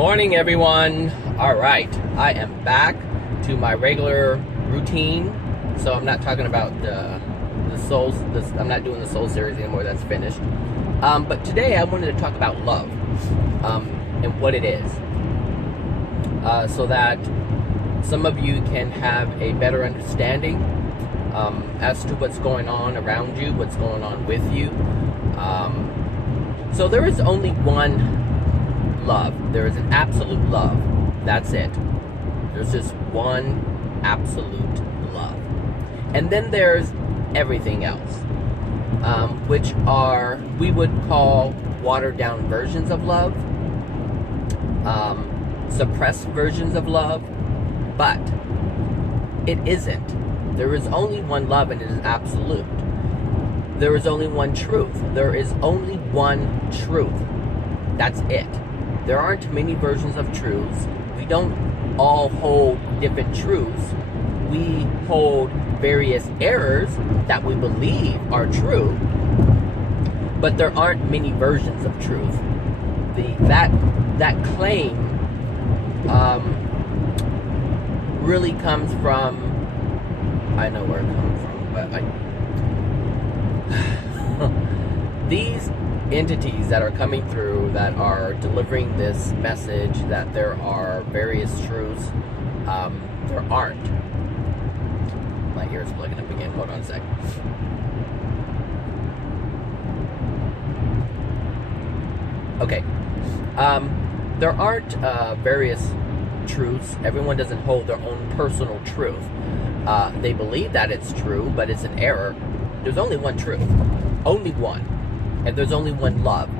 morning, everyone. All right, I am back to my regular routine. So I'm not talking about the Souls. I'm not doing the Soul series anymore. That's finished. But today I wanted to talk about love and what it is, so that some of you can have a better understanding as to what's going on around you, what's going on with you. So there is only one love. There is an absolute love. That's it. There's just one absolute love. And then there's everything else, which are, we would call watered down versions of love, suppressed versions of love, but it isn't. There is only one love, and it is absolute. There is only one truth. There is only one truth. That's it. There aren't many versions of truths. We don't all hold different truths. We hold various errors that we believe are true, but there aren't many versions of truth. That claim really comes from, I know where it comes from, but these entities that are coming through, that are delivering this message that there are various truths, there aren't. My ear's plugging up again. Hold on a sec. Okay. There aren't various truths. Everyone doesn't hold their own personal truth. They believe that it's true, but it's an error. There's only one truth. Only one. And there's only one love.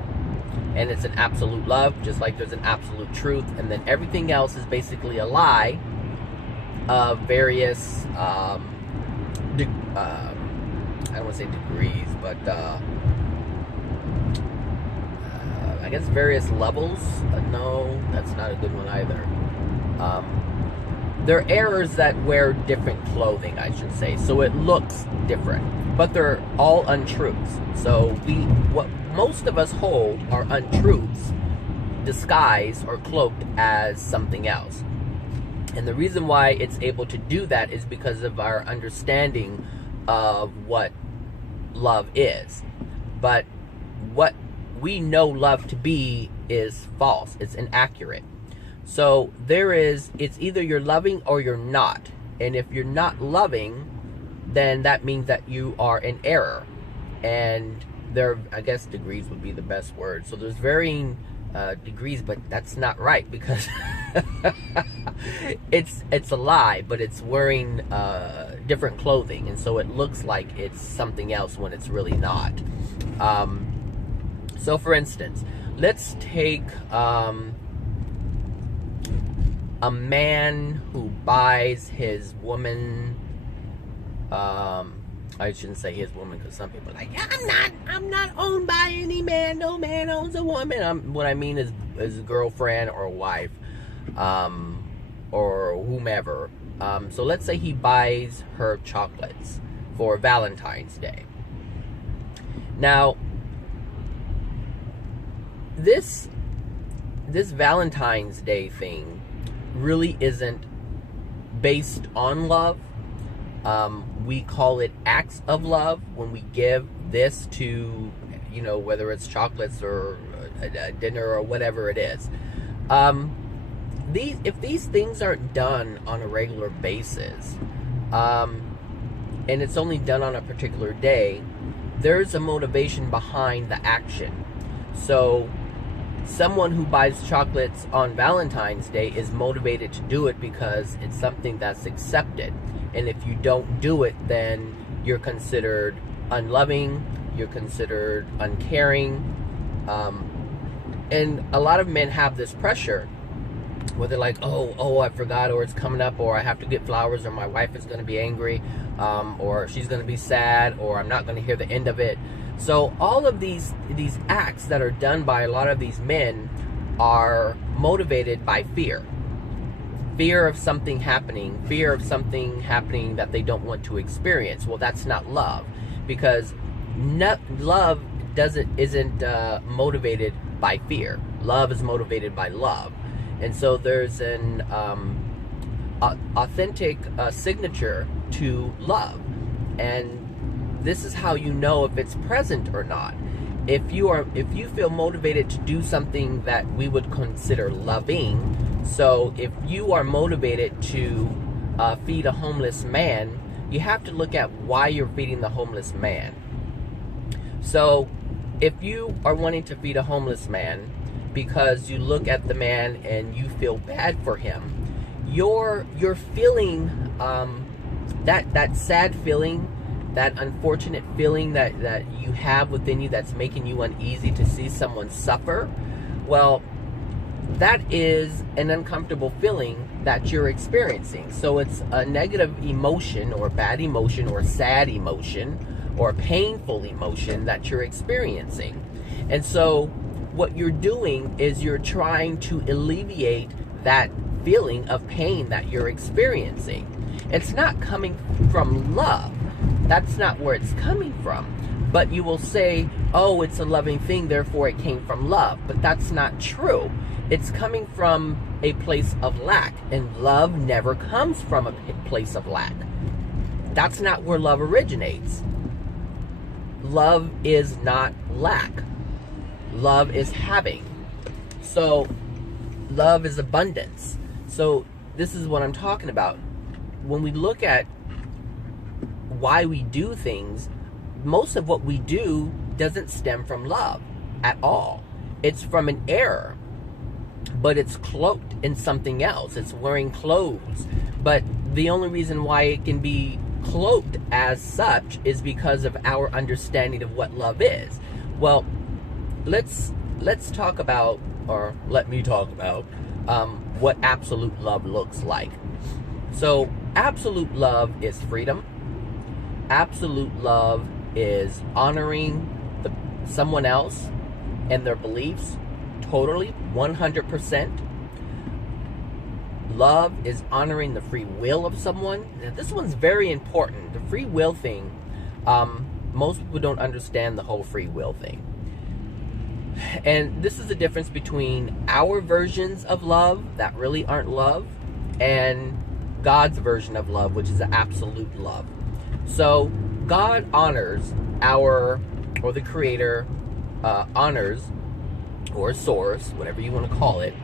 And it's an absolute love, just like there's an absolute truth. And then everything else is basically a lie of various, I don't want to say degrees, but I guess various levels. No, that's not a good one either. They're errors that wear different clothing, I should say. So it looks different, but they're all untruths. So what most of us hold are untruths, disguised or cloaked as something else. And the reason why it's able to do that is because of our understanding of what love is. But what we know love to be is false. It's inaccurate. So it's either you're loving or you're not. And if you're not loving, then that means that you are in error. And I guess degrees would be the best word. So there's varying degrees, but that's not right, because it's a lie, but it's wearing different clothing, and so it looks like it's something else when it's really not. So for instance, let's take a man who buys his woman, I shouldn't say his woman, because some people are like, I'm not owned by any man. No man owns a woman. What I mean is a girlfriend or a wife, or whomever. So let's say he buys her chocolates for Valentine's Day. Now, this Valentine's Day thing really isn't based on love. We call it acts of love when we give this to, whether it's chocolates or a dinner or whatever it is. If these things aren't done on a regular basis, and it's only done on a particular day, there's a motivation behind the action. So someone who buys chocolates on Valentine's Day is motivated to do it because it's something that's accepted. And if you don't do it, then you're considered unloving, you're considered uncaring. And a lot of men have this pressure where they're like, oh, I forgot, or it's coming up, or I have to get flowers, or my wife is going to be angry, or she's going to be sad, or I'm not going to hear the end of it. So all of these acts that are done by a lot of these men are motivated by fear. Fear of something happening that they don't want to experience. Well, that's not love, because love isn't motivated by fear. Love is motivated by love. And so there's an authentic signature to love. And this is how you know if it's present or not. If you feel motivated to do something that we would consider loving, so if you are motivated to feed a homeless man, you have to look at why you're feeding the homeless man. So if you are wanting to feed a homeless man because you look at the man and you feel bad for him, you're feeling that sad feeling, that unfortunate feeling that you have within you that's making you uneasy to see someone suffer. Well, that is an uncomfortable feeling that you're experiencing. So it's a negative emotion or bad emotion or sad emotion or painful emotion that you're experiencing. And so what you're doing is you're trying to alleviate that feeling of pain that you're experiencing. It's not coming from love. That's not where it's coming from. But you will say, oh, it's a loving thing, therefore it came from love. But that's not true. It's coming from a place of lack. And love never comes from a place of lack. That's not where love originates. Love is not lack. Love is having. So love is abundance. So this is what I'm talking about. When we look at why we do things, most of what we do doesn't stem from love at all. It's from an error, but it's cloaked in something else. It's wearing clothes. But the only reason why it can be cloaked as such is because of our understanding of what love is. Well, let's talk about, or let me talk about, what absolute love looks like. So absolute love is freedom. Absolute love is honoring someone else and their beliefs totally, 100%. Love is honoring the free will of someone. Now, this one's very important. The free will thing, most people don't understand the whole free will thing. And this is the difference between our versions of love that really aren't love and God's version of love, which is absolute love. So God honors or the Creator honors, or source, whatever you want to call it,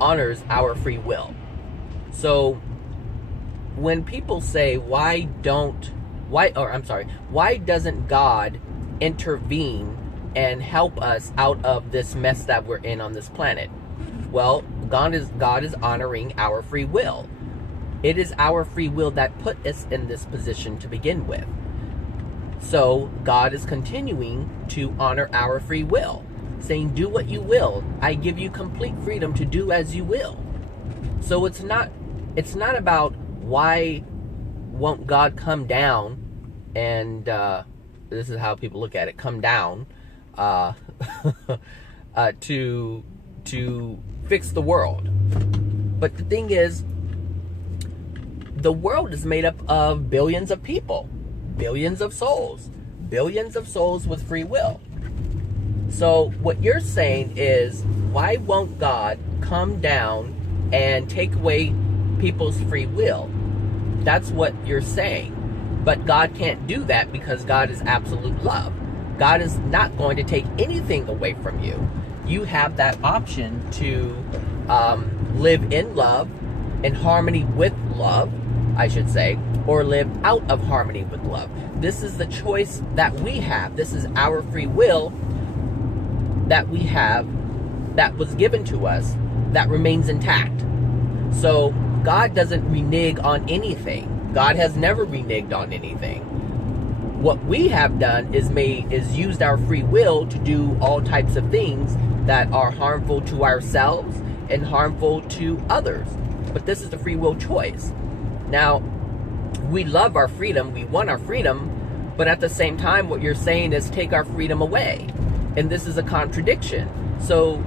honors our free will. So when people say, why doesn't God intervene and help us out of this mess that we're in on this planet? Well, God is honoring our free will. It is our free will that put us in this position to begin with. So God is continuing to honor our free will, saying, do what you will. I give you complete freedom to do as you will. So it's not about why won't God come down and this is how people look at it, come down to fix the world. But the thing is, the world is made up of billions of people, billions of souls with free will. So what you're saying is, why won't God come down and take away people's free will? That's what you're saying. But God can't do that because God is absolute love. God is not going to take anything away from you. You have that option to live in love, in harmony with love, I should say, or live out of harmony with love. This is the choice that we have. This is our free will that we have, that was given to us, that remains intact. So God doesn't renege on anything. God has never reneged on anything. What we have done is used our free will to do all types of things that are harmful to ourselves and harmful to others. But this is the free will choice. Now, we love our freedom, we want our freedom, but at the same time, what you're saying is take our freedom away. And this is a contradiction. So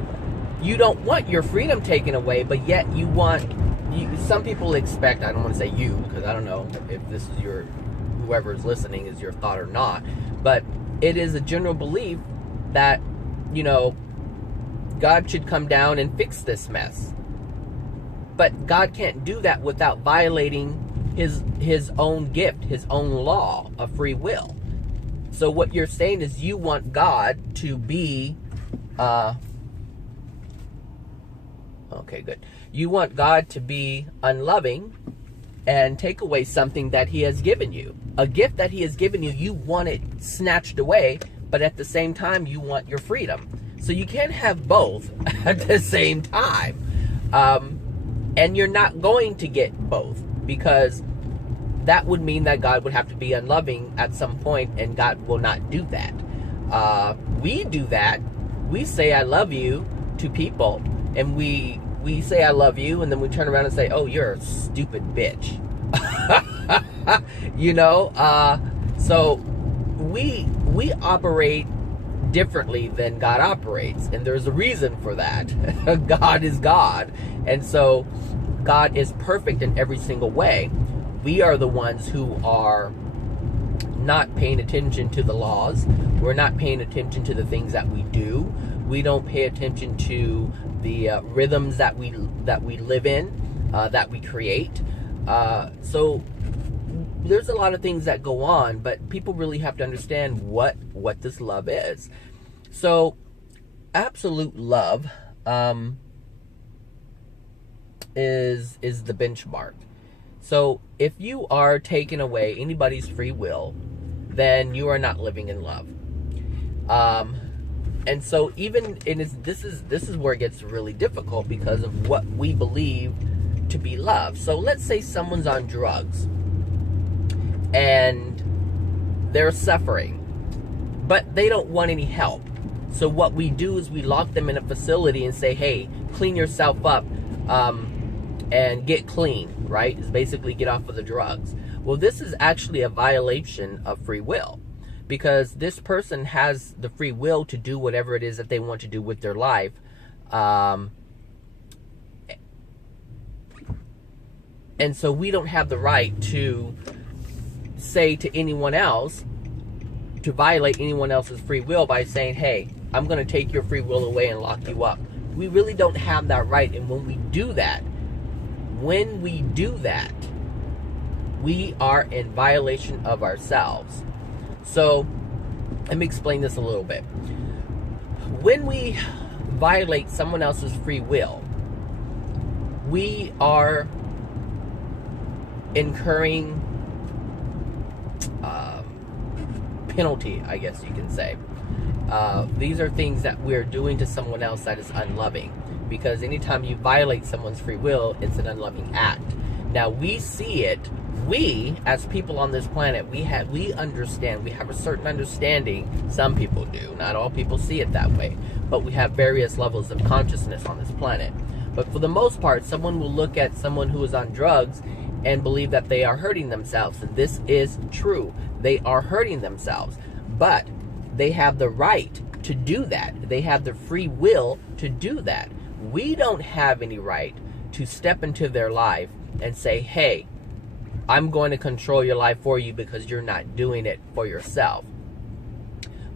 you don't want your freedom taken away, but yet some people expect, I don't want to say you, because I don't know if this is whoever is listening is your thought or not, but it is a general belief that, God should come down and fix this mess. But God can't do that without violating his own gift, his own law of free will. So what you're saying is you want God to be okay, good. You want God to be unloving and take away something that he has given you. A gift that he has given you, you want it snatched away, but at the same time you want your freedom. So you can't have both at the same time. And you're not going to get both, because that would mean that God would have to be unloving at some point, and God will not do that. We do that. We say I love you to people, and we say I love you, and then we turn around and say, oh, you're a stupid bitch. You know, so we operate differently than God operates, and there's a reason for that. God is God, and so God is perfect in every single way. We are the ones who are not paying attention to the laws. We're not paying attention to the things that we do. We don't pay attention to the rhythms that we live in, that we create. So there's a lot of things that go on, but people really have to understand what this love is. So absolute love is the benchmark. So if you are taking away anybody's free will, then you are not living in love. And so even this is where it gets really difficult, because of what we believe to be love. So let's say someone's on drugs and they're suffering, but they don't want any help. So what we do is we lock them in a facility and say, hey, clean yourself up and get clean, right? Is basically get off of the drugs. Well, this is actually a violation of free will, because this person has the free will to do whatever it is that they want to do with their life. And so we don't have the right to say to anyone else, to violate anyone else's free will by saying, hey, I'm going to take your free will away and lock you up. We really don't have that right. And when we do that, we are in violation of ourselves. So let me explain this a little bit. When we violate someone else's free will, we are incurring penalty, I guess you can say. These are things that we're doing to someone else that is unloving, because anytime you violate someone's free will, it's an unloving act. Now we see it. We, as people on this planet, we understand. We have a certain understanding. Some people do. Not all people see it that way. But we have various levels of consciousness on this planet. But for the most part, someone will look at someone who is on drugs and believe that they are hurting themselves. And this is true. They are hurting themselves. But they have the right to do that. They have the free will to do that. We don't have any right to step into their life and say, hey, I'm going to control your life for you because you're not doing it for yourself.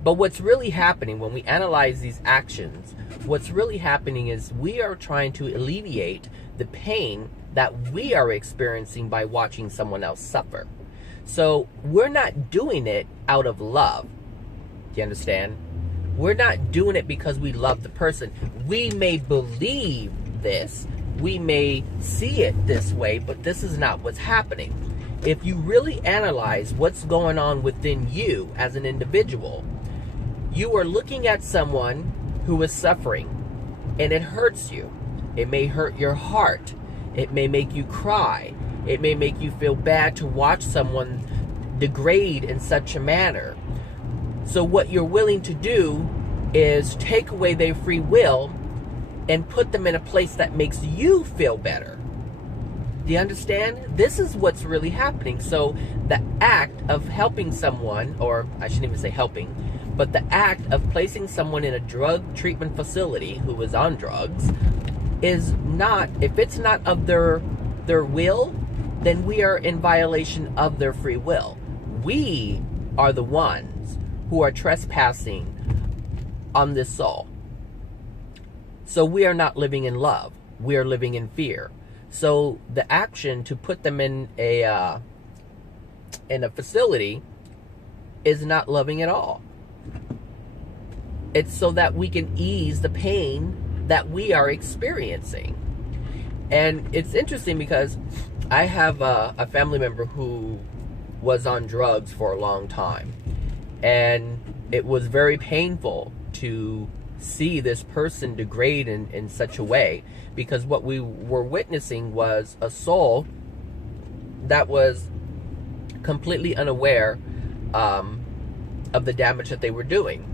But what's really happening when we analyze these actions, what's really happening is we are trying to alleviate the pain that we are experiencing by watching someone else suffer. So we're not doing it out of love. Do you understand? We're not doing it because we love the person. We may believe this. We may see it this way, but this is not what's happening. If you really analyze what's going on within you as an individual, you are looking at someone who is suffering, and it hurts you. It may hurt your heart. It may make you cry. It may make you feel bad to watch someone degrade in such a manner. So what you're willing to do is take away their free will and put them in a place that makes you feel better. Do you understand? This is what's really happening. So the act of helping someone, or I shouldn't even say helping, but the act of placing someone in a drug treatment facility who is on drugs is not, if it's not of their will, then we are in violation of their free will. We are the ones who are trespassing on this soul. So we are not living in love. We are living in fear. So the action to put them in a facility is not loving at all. It's so that we can ease the pain that we are experiencing. And it's interesting because I have a family member who was on drugs for a long time. And it was very painful to see this person degrade in such a way, because what we were witnessing was a soul that was completely unaware of the damage that they were doing.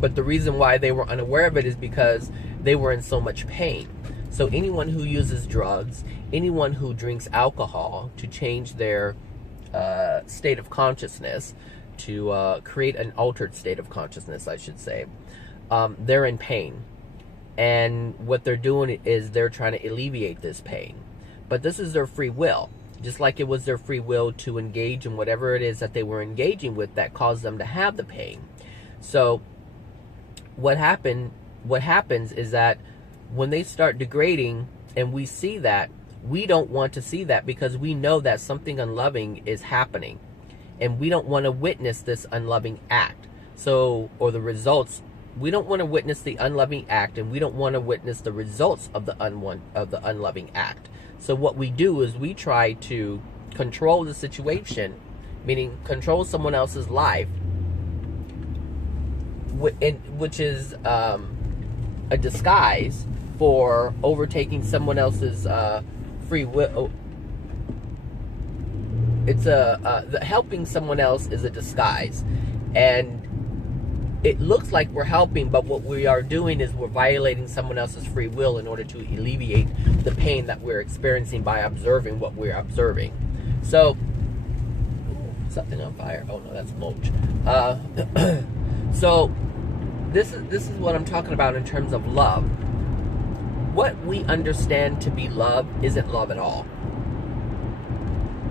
But the reason why they were unaware of it is because they were in so much pain. So anyone who uses drugs, anyone who drinks alcohol to change their state of consciousness, to create an altered state of consciousness, I should say, they're in pain. And what they're doing is they're trying to alleviate this pain. But this is their free will. Just like it was their free will to engage in whatever it is that they were engaging with that caused them to have the pain. So what happens is that when they start degrading and we see that, we don't want to see that, because we know that something unloving is happening. And we don't want to witness this unloving act. So, or the results. We don't want to witness the unloving act, and we don't want to witness the results of the unloving act. So what we do is we try to control the situation, meaning control someone else's life, which is a disguise for overtaking someone else's free will. It's helping someone else is a disguise, and it looks like we're helping, but what we are doing is we're violating someone else's free will in order to alleviate the pain that we're experiencing by observing what we're observing. So, something on fire. Oh no, that's mulch. So, this is what I'm talking about in terms of love. What we understand to be love isn't love at all.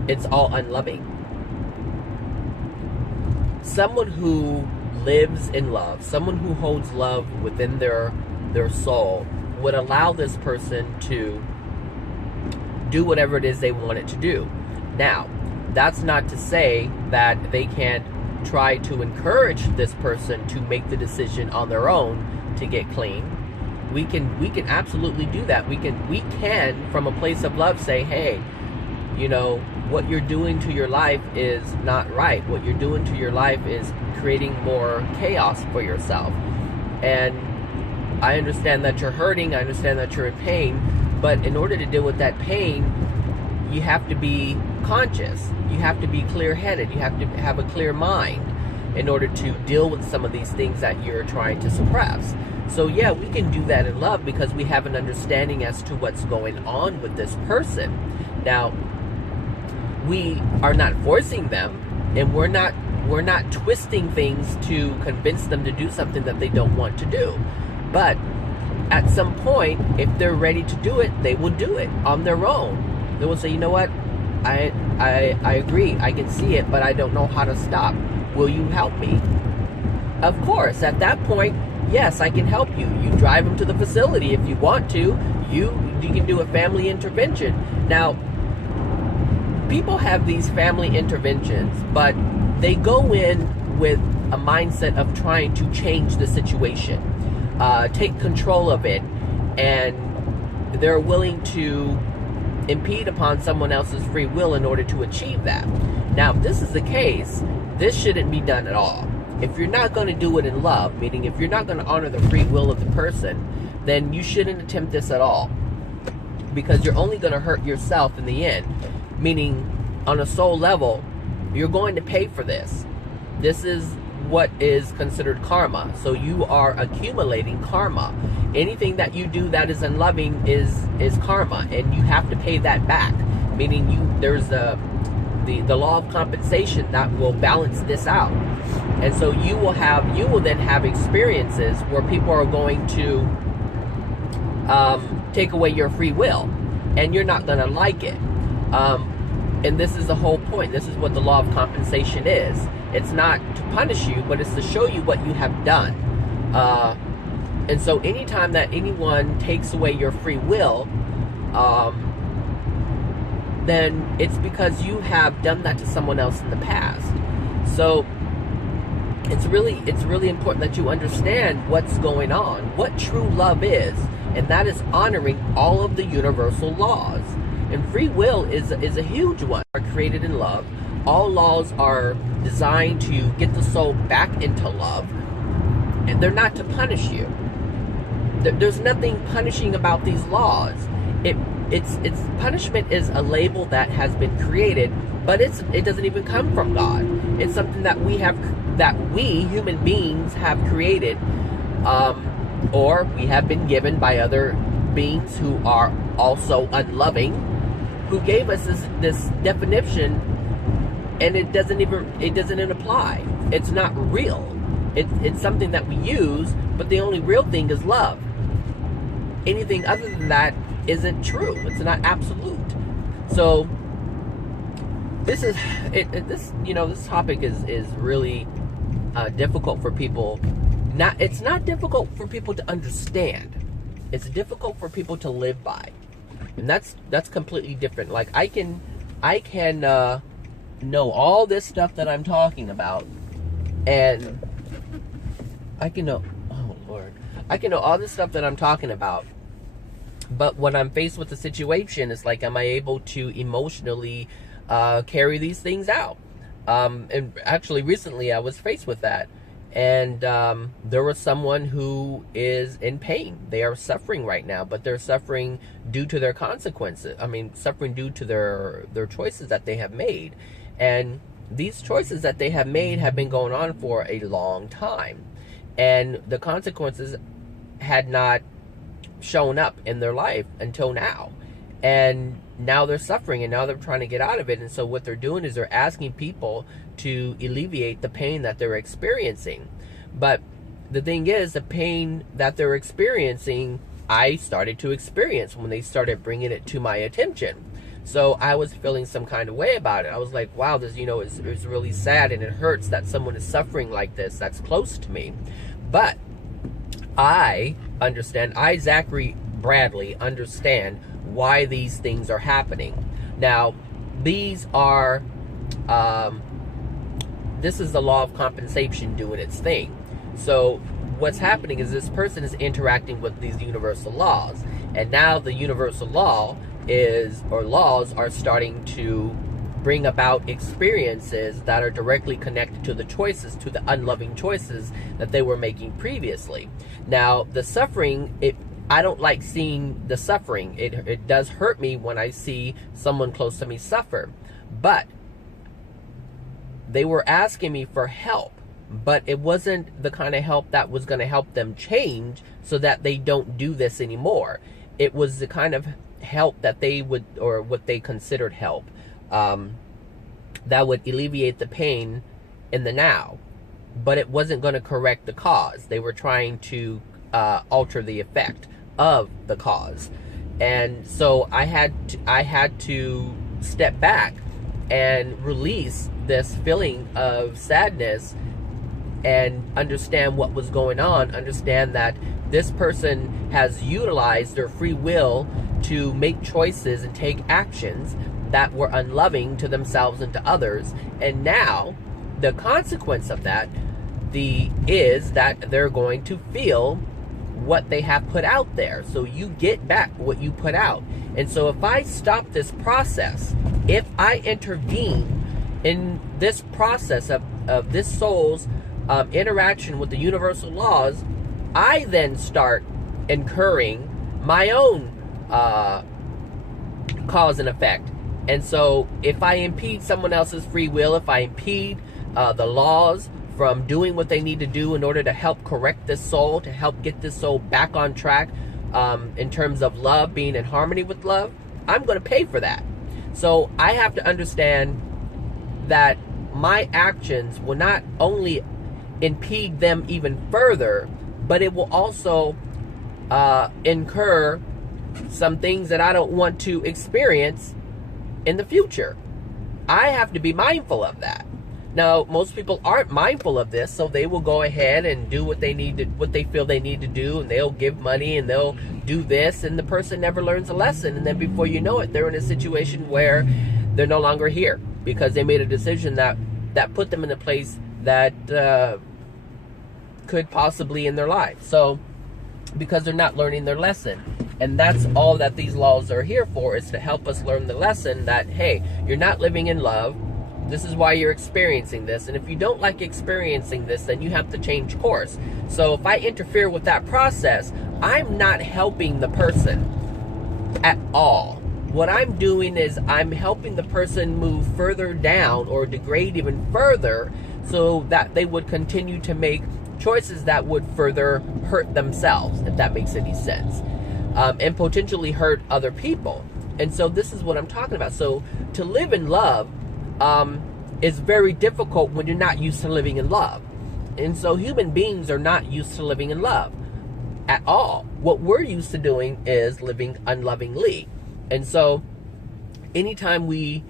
It's all unloving. Someone who lives in love, someone who holds love within their soul, would allow this person to do whatever it is they want it to do. Now, that's not to say that they can't try to encourage this person to make the decision on their own to get clean. We can absolutely do that. We can from a place of love say, hey, you know, what you're doing to your life is not right. What you're doing to your life is creating more chaos for yourself. And I understand that you're hurting. I understand that you're in pain. But in order to deal with that pain, you have to be conscious. You have to be clear-headed. You have to have a clear mind in order to deal with some of these things that you're trying to suppress. So yeah, we can do that in love because we have an understanding as to what's going on with this person. Now, we are not forcing them, and we're not twisting things to convince them to do something that they don't want to do. But at some point, if they're ready to do it, they will do it on their own. They will say, you know what, I agree, I can see it, but I don't know how to stop. Will you help me? Of course, at that point, yes, I can help you. You drive them to the facility if you want to. You can do a family intervention. Now, people have these family interventions, but they go in with a mindset of trying to change the situation, take control of it, and they're willing to impede upon someone else's free will in order to achieve that. Now, if this is the case, this shouldn't be done at all. If you're not going to do it in love, meaning if you're not going to honor the free will of the person, then you shouldn't attempt this at all, because you're only going to hurt yourself in the end. Meaning, on a soul level, you're going to pay for this. This is what is considered karma. So you are accumulating karma. Anything that you do that is unloving is karma, and you have to pay that back. Meaning, there's the law of compensation that will balance this out. And so you will then have experiences where people are going to take away your free will, and you're not going to like it. And this is the whole point. This is what the law of compensation is. It's not to punish you, but it's to show you what you have done. And so anytime that anyone takes away your free will, then it's because you have done that to someone else in the past. So it's really important that you understand what's going on, what true love is, and that is honoring all of the universal laws. And free will is a huge one. Are created in love. All laws are designed to get the soul back into love, and they're not to punish you. There's nothing punishing about these laws. It's punishment is a label that has been created, but it doesn't even come from God. It's something that we human beings have created, or we have been given by other beings who are also unloving, who gave us this definition, and it doesn't apply. It's not real. It's something that we use, but the only real thing is love. Anything other than that isn't true. It's not absolute. So this topic is really difficult for people. It's not difficult for people to understand. It's difficult for people to live by, and that's completely different. Like I can know all this stuff that I'm talking about, and I can know all this stuff that I'm talking about. But when I'm faced with a situation, it's like, am I able to emotionally carry these things out? And actually, recently I was faced with that. And there was someone who is in pain. They are suffering right now, but they're suffering due to their consequences. I mean, suffering due to their choices that they have made. And these choices that they have made have been going on for a long time. And the consequences had not shown up in their life until now. And now they're suffering, and now they're trying to get out of it. And so what they're doing is they're asking people to alleviate the pain that they're experiencing. But the thing is, the pain that they're experiencing, I started to experience when they started bringing it to my attention. So I was feeling some kind of way about it. I was like, wow, this, it's really sad, and it hurts that someone is suffering like this that's close to me. But I understand, Zachary Bradley, understand why these things are happening. Now, these are, this is the law of compensation doing its thing. So what's happening is this person is interacting with these universal laws. And now the universal laws are starting to bring about experiences that are directly connected to the choices, to the unloving choices that they were making previously. Now, the suffering, I don't like seeing the suffering. It does hurt me when I see someone close to me suffer. But they were asking me for help, but it wasn't the kind of help that was going to help them change so that they don't do this anymore. It was the kind of help that they would, or what they considered help, that would alleviate the pain in the now. But it wasn't going to correct the cause. They were trying to alter the effect of the cause. And so I had to step back and release this feeling of sadness and understand what was going on. Understand that this person has utilized their free will to make choices and take actions that were unloving to themselves and to others. And now the consequence of that is that they're going to feel what they have put out there. So you get back what you put out. And so if I stop this process, if I intervene in this process of this soul's interaction with the universal laws, I then start incurring my own cause and effect. And so if I impede someone else's free will, if I impede the laws from doing what they need to do in order to help correct this soul, to help get this soul back on track in terms of love, being in harmony with love, I'm going to pay for that. So I have to understand that my actions will not only impede them even further, but it will also incur some things that I don't want to experience in the future. I have to be mindful of that. Now, most people aren't mindful of this, so they will go ahead and do what they need to, what they feel they need to do, and they'll give money and they'll do this, and the person never learns a lesson. And then before you know it, they're in a situation where they're no longer here because they made a decision that put them in a place that could possibly end their life. So, because they're not learning their lesson. And that's all that these laws are here for, is to help us learn the lesson that, hey, you're not living in love. This is why you're experiencing this. And if you don't like experiencing this, then you have to change course. So if I interfere with that process, I'm not helping the person at all. What I'm doing is I'm helping the person move further down or degrade even further, so that they would continue to make choices that would further hurt themselves, if that makes any sense, and potentially hurt other people. And so this is what I'm talking about. So to live in love is very difficult when you're not used to living in love. And so human beings are not used to living in love at all. What we're used to doing is living unlovingly. And so anytime we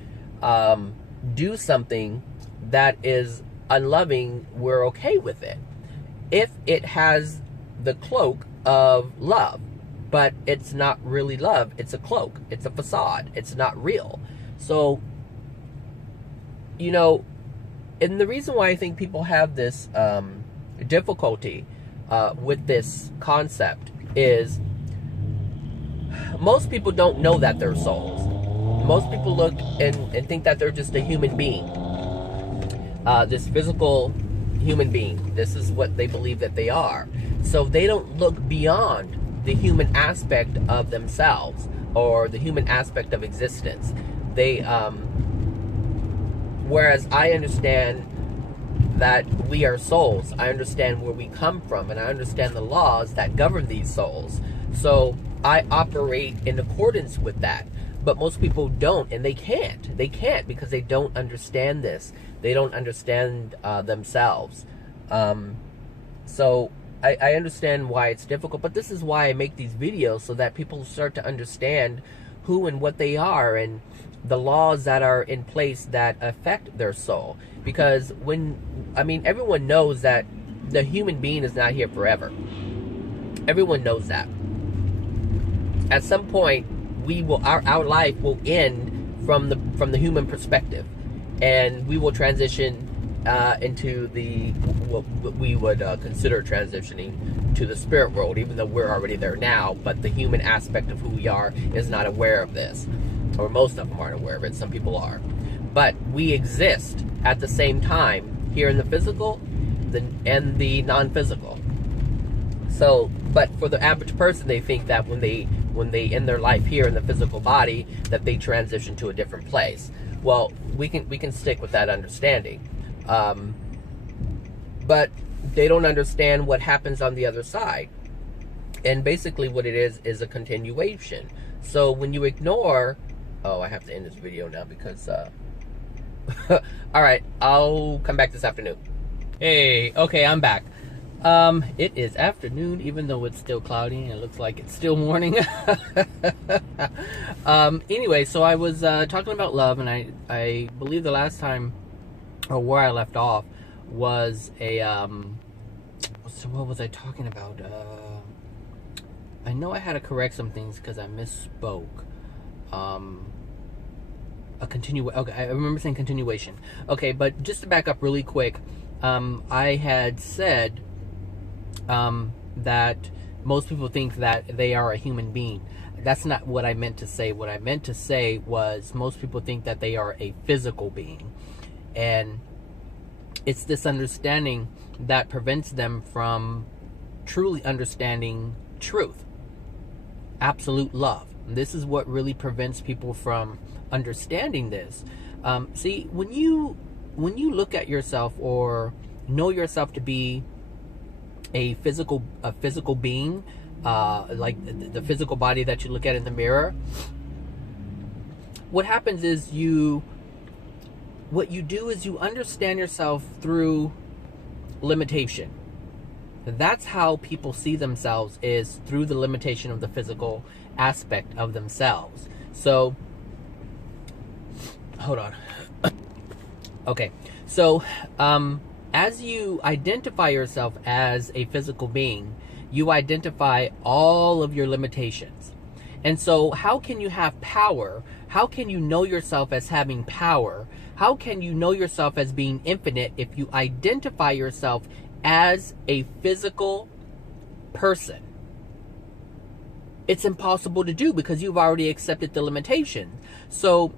do something that is unloving, we're okay with it, if it has the cloak of love. But it's not really love. It's a cloak. It's a facade. It's not real. So, you know, and the reason why I think people have this difficulty with this concept is most people don't know that they're souls. Most people look and think that they're just a human being. This physical human being. This is what they believe that they are. So they don't look beyond the human aspect of themselves or the human aspect of existence. They, whereas I understand that we are souls. I understand where we come from, and I understand the laws that govern these souls. So I operate in accordance with that. But most people don't, and they can't. They can't because they don't understand this. They don't understand themselves. So I understand why it's difficult, but this is why I make these videos, so that people start to understand who and what they are and the laws that are in place that affect their soul. Because everyone knows that the human being is not here forever. Everyone knows that. At some point, our life will end from the human perspective, and we will transition into what we would consider transitioning to the spirit world, even though we're already there now. But the human aspect of who we are is not aware of this, or most of them aren't aware of it. Some people are, but we exist at the same time here in the physical and the non-physical. So, but for the average person, they think that when they end their life here in the physical body, that they transition to a different place. Well, we can stick with that understanding. But they don't understand what happens on the other side. And basically what it is a continuation. So when you ignore... Oh, I have to end this video now because... Alright, I'll come back this afternoon. Hey, okay, I'm back. It is afternoon, even though it's still cloudy and it looks like it's still morning. Anyway, so I was talking about love, and I believe the last time, or where I left off, was a so what was I talking about? I know I had to correct some things because I misspoke. Okay, I remember saying continuation. Okay, but just to back up really quick, I had said that most people think that they are a human being. That's not what I meant to say. What I meant to say was most people think that they are a physical being. And it's this understanding that prevents them from truly understanding truth, absolute love. And this is what really prevents people from understanding this. See, when you look at yourself or know yourself to be a physical being, like the physical body that you look at in the mirror, what happens is what you do is you understand yourself through limitation. That's how people see themselves, is through the limitation of the physical aspect of themselves. So, hold on. Okay, So, as you identify yourself as a physical being, you identify all of your limitations. And so, how can you have power? How can you know yourself as having power? How can you know yourself as being infinite if you identify yourself as a physical person? It's impossible to do because you've already accepted the limitation. So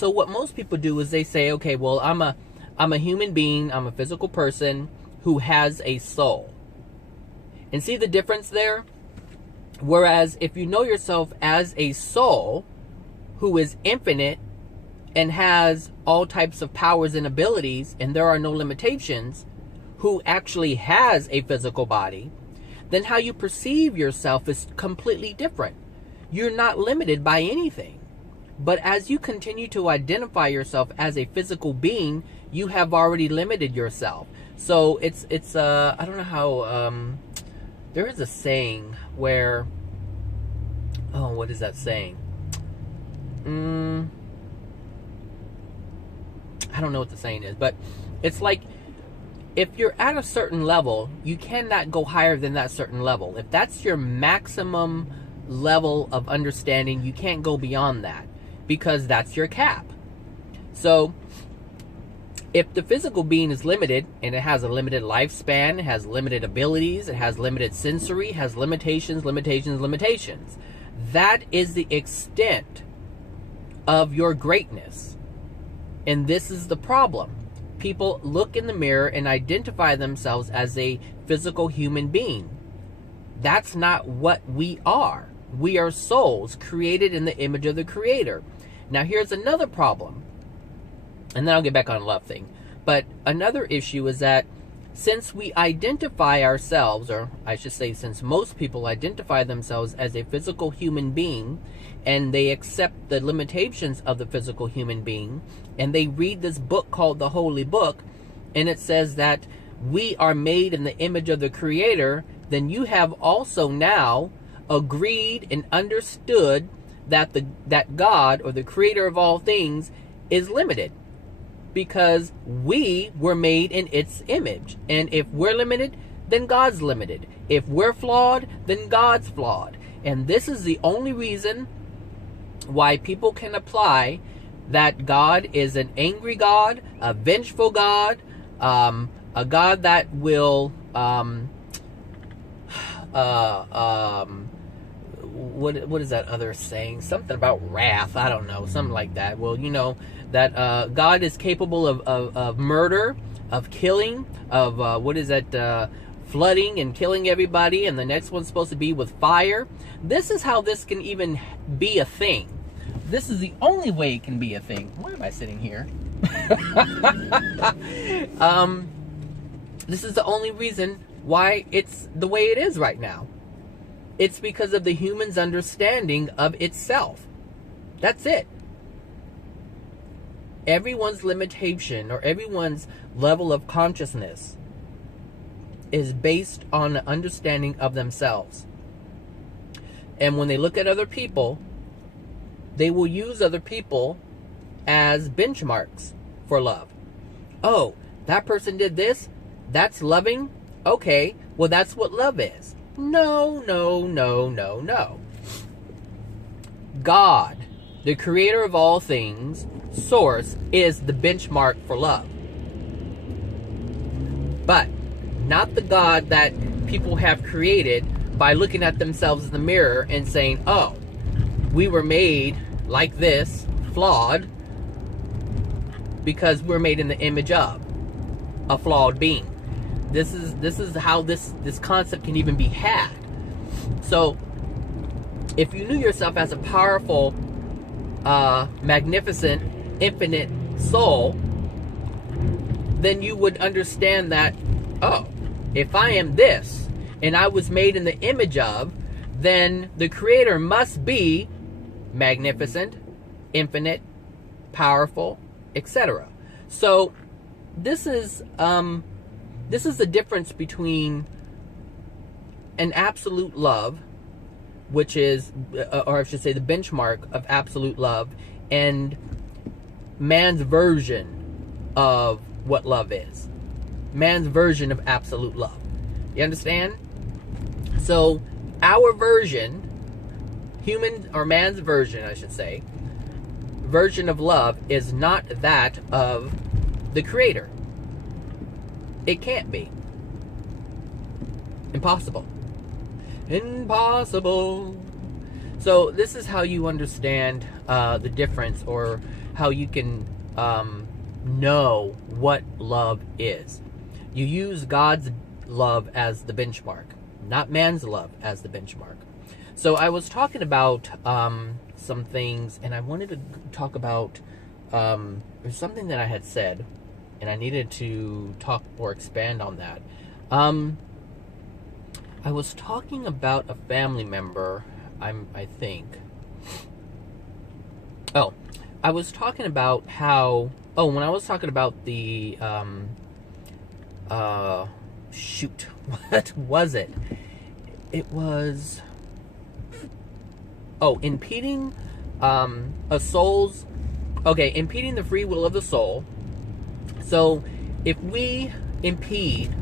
what most people do is they say, okay, well, I'm a human being, I'm a physical person who has a soul. And see the difference there? Whereas if you know yourself as a soul who is infinite and has all types of powers and abilities, and there are no limitations, who actually has a physical body, then how you perceive yourself is completely different. You're not limited by anything. But as you continue to identify yourself as a physical being, you have already limited yourself. So it's I don't know how, there is a saying where, oh, what is that saying? I don't know what the saying is, but it's like, if you're at a certain level, you cannot go higher than that certain level. If that's your maximum level of understanding, you can't go beyond that, because that's your cap. So if the physical being is limited, and it has a limited lifespan, it has limited abilities, it has limited sensory, has limitations, that is the extent of your greatness. And this is the problem. People look in the mirror and identify themselves as a physical human being. That's not what we are. We are souls created in the image of the Creator. Now here's another problem, and then I'll get back on the love thing. But another issue is that since we identify ourselves, or I should say since most people identify themselves as a physical human being, and they accept the limitations of the physical human being, and they read this book called the Holy Book, and it says that we are made in the image of the Creator, then you have also now agreed and understood that that God, or the Creator of all things, is limited, because we were made in its image. And if we're limited, then God's limited. If we're flawed, then God's flawed. And this is the only reason why people can apply that God is an angry God, a vengeful God, a God that will what is that other saying? Something about wrath. I don't know. Something like that. Well, you know, that God is capable of murder, of killing, of flooding and killing everybody, and the next one's supposed to be with fire. This is how this can even be a thing. This is the only way it can be a thing. Why am I sitting here? This is the only reason why it's the way it is right now. It's because of the human's understanding of itself. That's it. Everyone's limitation, or everyone's level of consciousness, is based on the understanding of themselves. And when they look at other people, they will use other people as benchmarks for love. Oh, that person did this? That's loving? Okay, well, that's what love is. No, no, no, no, no. God, the Creator of all things, Source, is the benchmark for love. But not the God that people have created by looking at themselves in the mirror and saying, oh, we were made like this, flawed, because we're made in the image of a flawed being. This is how this concept can even be had. So if you knew yourself as a powerful, magnificent, infinite soul, then you would understand that, oh, if I am this, and I was made in the image of, then the Creator must be magnificent, infinite, powerful, etc. So this is the difference between an absolute love, which is, or I should say the benchmark of absolute love, and man's version of what love is. Man's version of absolute love. You understand? So our version, human or man's version, I should say, version of love is not that of the Creator. It can't be. Impossible. Impossible. So this is how you understand the difference, or how you can know what love is. You use God's love as the benchmark, not man's love as the benchmark. So I was talking about some things, and I wanted to talk about there's something that I had said, and I needed to talk or expand on that. I was talking about a family member, I think. Oh, I was talking about how, when I was talking about the, shoot, what was it? It was, impeding, impeding the free will of the soul. So, if we impede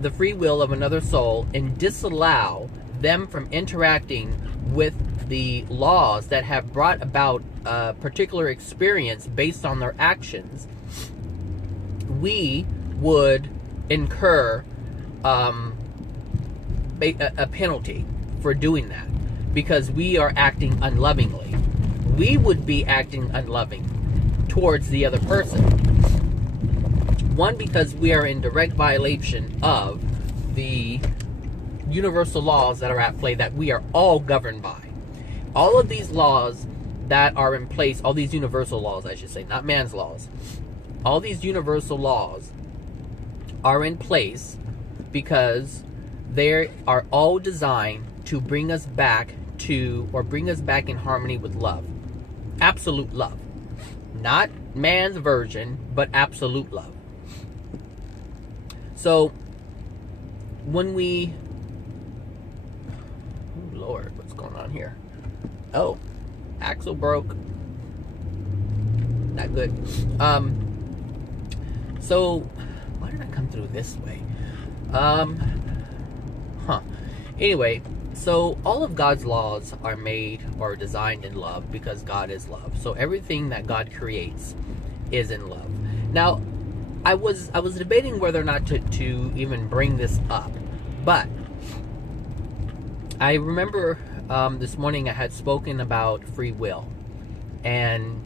the free will of another soul and disallow them from interacting with the laws that have brought about a particular experience based on their actions, we would incur a penalty for doing that, because we are acting unlovingly. We would be acting unloving towards the other person. One, because we are in direct violation of the universal laws that are at play that we are all governed by. All of these laws that are in place, all these universal laws, I should say, not man's laws, all these universal laws are in place because they are all designed to bring us back to, or bring us back in harmony with love. Absolute love. Not man's version, but absolute love. So, when we... Oh, Lord, what's going on here? Oh, axle broke. Not good. So, why did I come through this way? Anyway, so all of God's laws are made or designed in love, because God is love. So everything that God creates is in love. Now, I was debating whether or not to even bring this up, but I remember this morning I had spoken about free will, and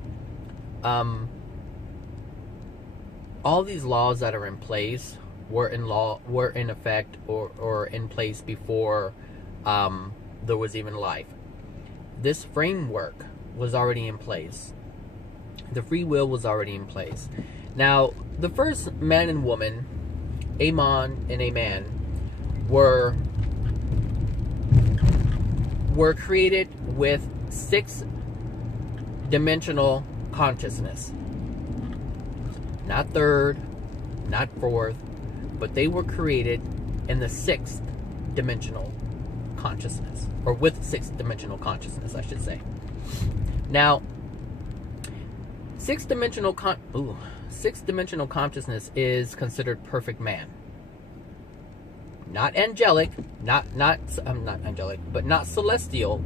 all these laws that are in place were in effect or in place before there was even life. This framework was already in place. The free will was already in place. Now, the first man and woman, Amon and Aman, were created with 6-dimensional consciousness. Not third, not fourth, but they were created in the 6th dimensional consciousness, or with 6th dimensional consciousness, I should say. Now, 6th dimensional consciousness is considered perfect man. Not angelic, not angelic, but not celestial,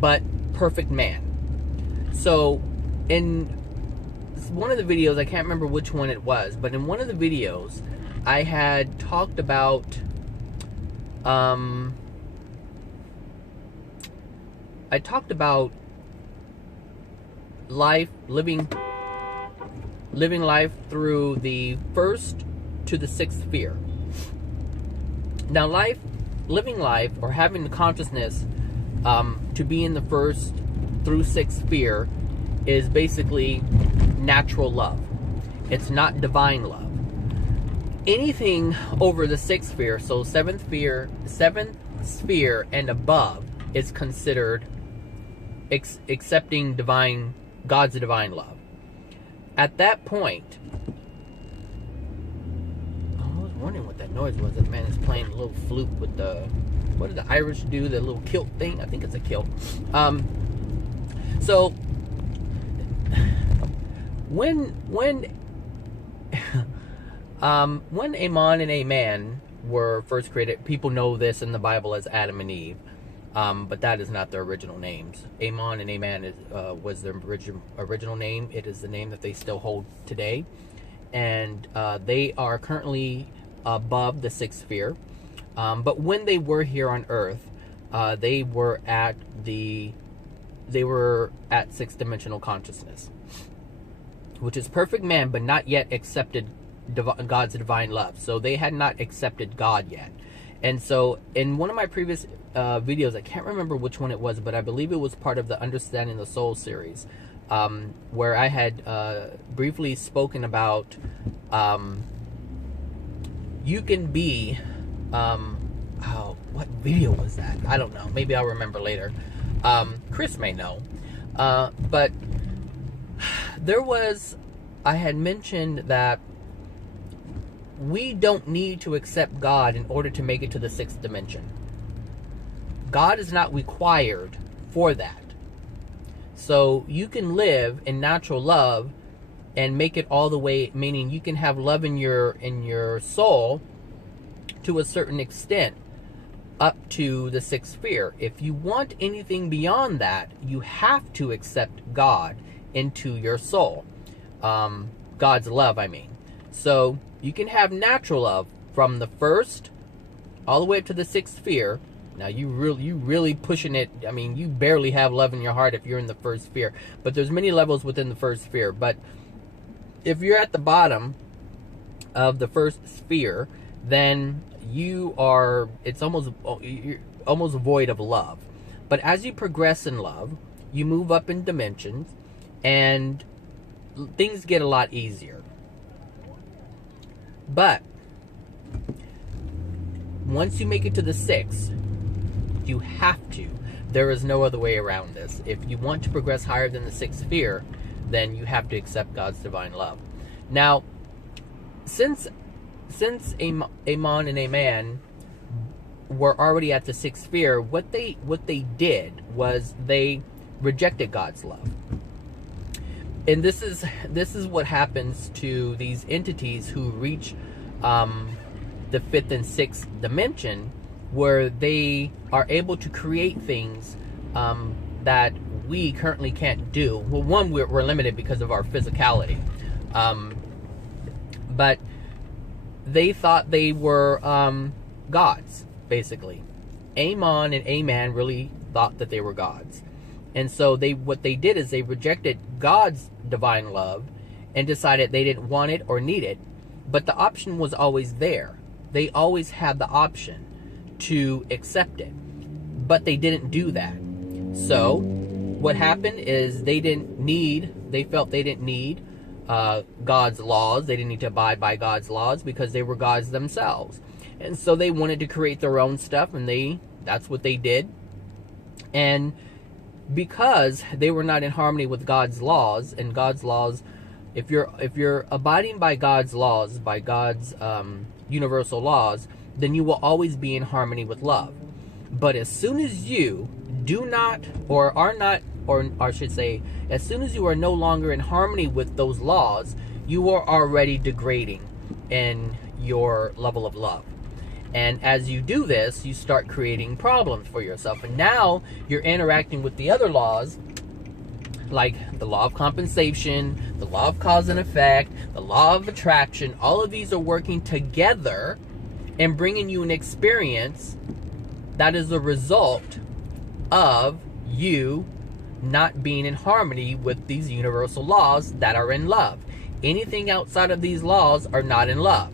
but perfect man. So, in one of the videos, I can't remember which one it was, but in one of the videos, I had talked about life, living life through the 1st to the 6th sphere. Now, living life, or having the consciousness to be in the 1st through 6th sphere, is basically natural love. It's not divine love. Anything over the 6th sphere, so 7th sphere and above, is considered accepting God's divine love. At that point, I was wondering what that noise was. That man is playing a little flute with the, what did the Irish do? The little kilt thing? I think it's a kilt. So, when when Amon and Aman were first created, people know this in the Bible as Adam and Eve, but that is not their original names. Amon and Aman was their original name. It is the name that they still hold today, and they are currently above the sixth sphere. But when they were here on Earth, they were at sixth dimensional consciousness, which is perfect man, but not yet accepted God's divine love. So they had not accepted God yet. And so in one of my previous videos, I can't remember which one it was, but I believe it was part of the Understanding the Soul series, where I had briefly spoken about you can be what video was that? I don't know. Maybe I'll remember later. Chris may know. But I had mentioned that we don't need to accept God in order to make it to the sixth dimension. God is not required for that. So you can live in natural love and make it all the way, meaning you can have love in your soul to a certain extent up to the sixth sphere. If you want anything beyond that, you have to accept God into your soul. God's love, I mean. So you can have natural love from the first all the way up to the sixth sphere. Now you really pushing it. I mean, you barely have love in your heart if you're in the first sphere. But there's many levels within the first sphere. But if you're at the bottom of the first sphere, then you're almost void of love. But as you progress in love, you move up in dimensions, and things get a lot easier. But once you make it to the sixth, you have to. There is no other way around this. If you want to progress higher than the sixth sphere, then you have to accept God's divine love. Now, since Amon and Aman were already at the sixth sphere, what they did was they rejected God's love. And this is what happens to these entities who reach the fifth and sixth dimension, where they are able to create things that we currently can't do. Well, one, we're limited because of our physicality, but they thought they were gods, basically. Amon and Aman really thought that they were gods. And so what they did is they rejected God's divine love and decided they didn't want it or need it. But the option was always there. They always had the option to accept it. But they didn't do that. So what happened is they felt they didn't need God's laws. They didn't need to abide by God's laws because they were gods themselves. And so they wanted to create their own stuff, and that's what they did. And because they were not in harmony with God's laws, and God's laws, if you're abiding by God's laws, by God's universal laws, then you will always be in harmony with love. But as soon as you do not, or are not, or I should say, as soon as you are no longer in harmony with those laws, you are already degrading in your level of love. And as you do this, you start creating problems for yourself. And now you're interacting with the other laws, like the law of compensation, the law of cause and effect, the law of attraction. All of these are working together and bringing you an experience that is a result of you not being in harmony with these universal laws that are in love. Anything outside of these laws are not in love.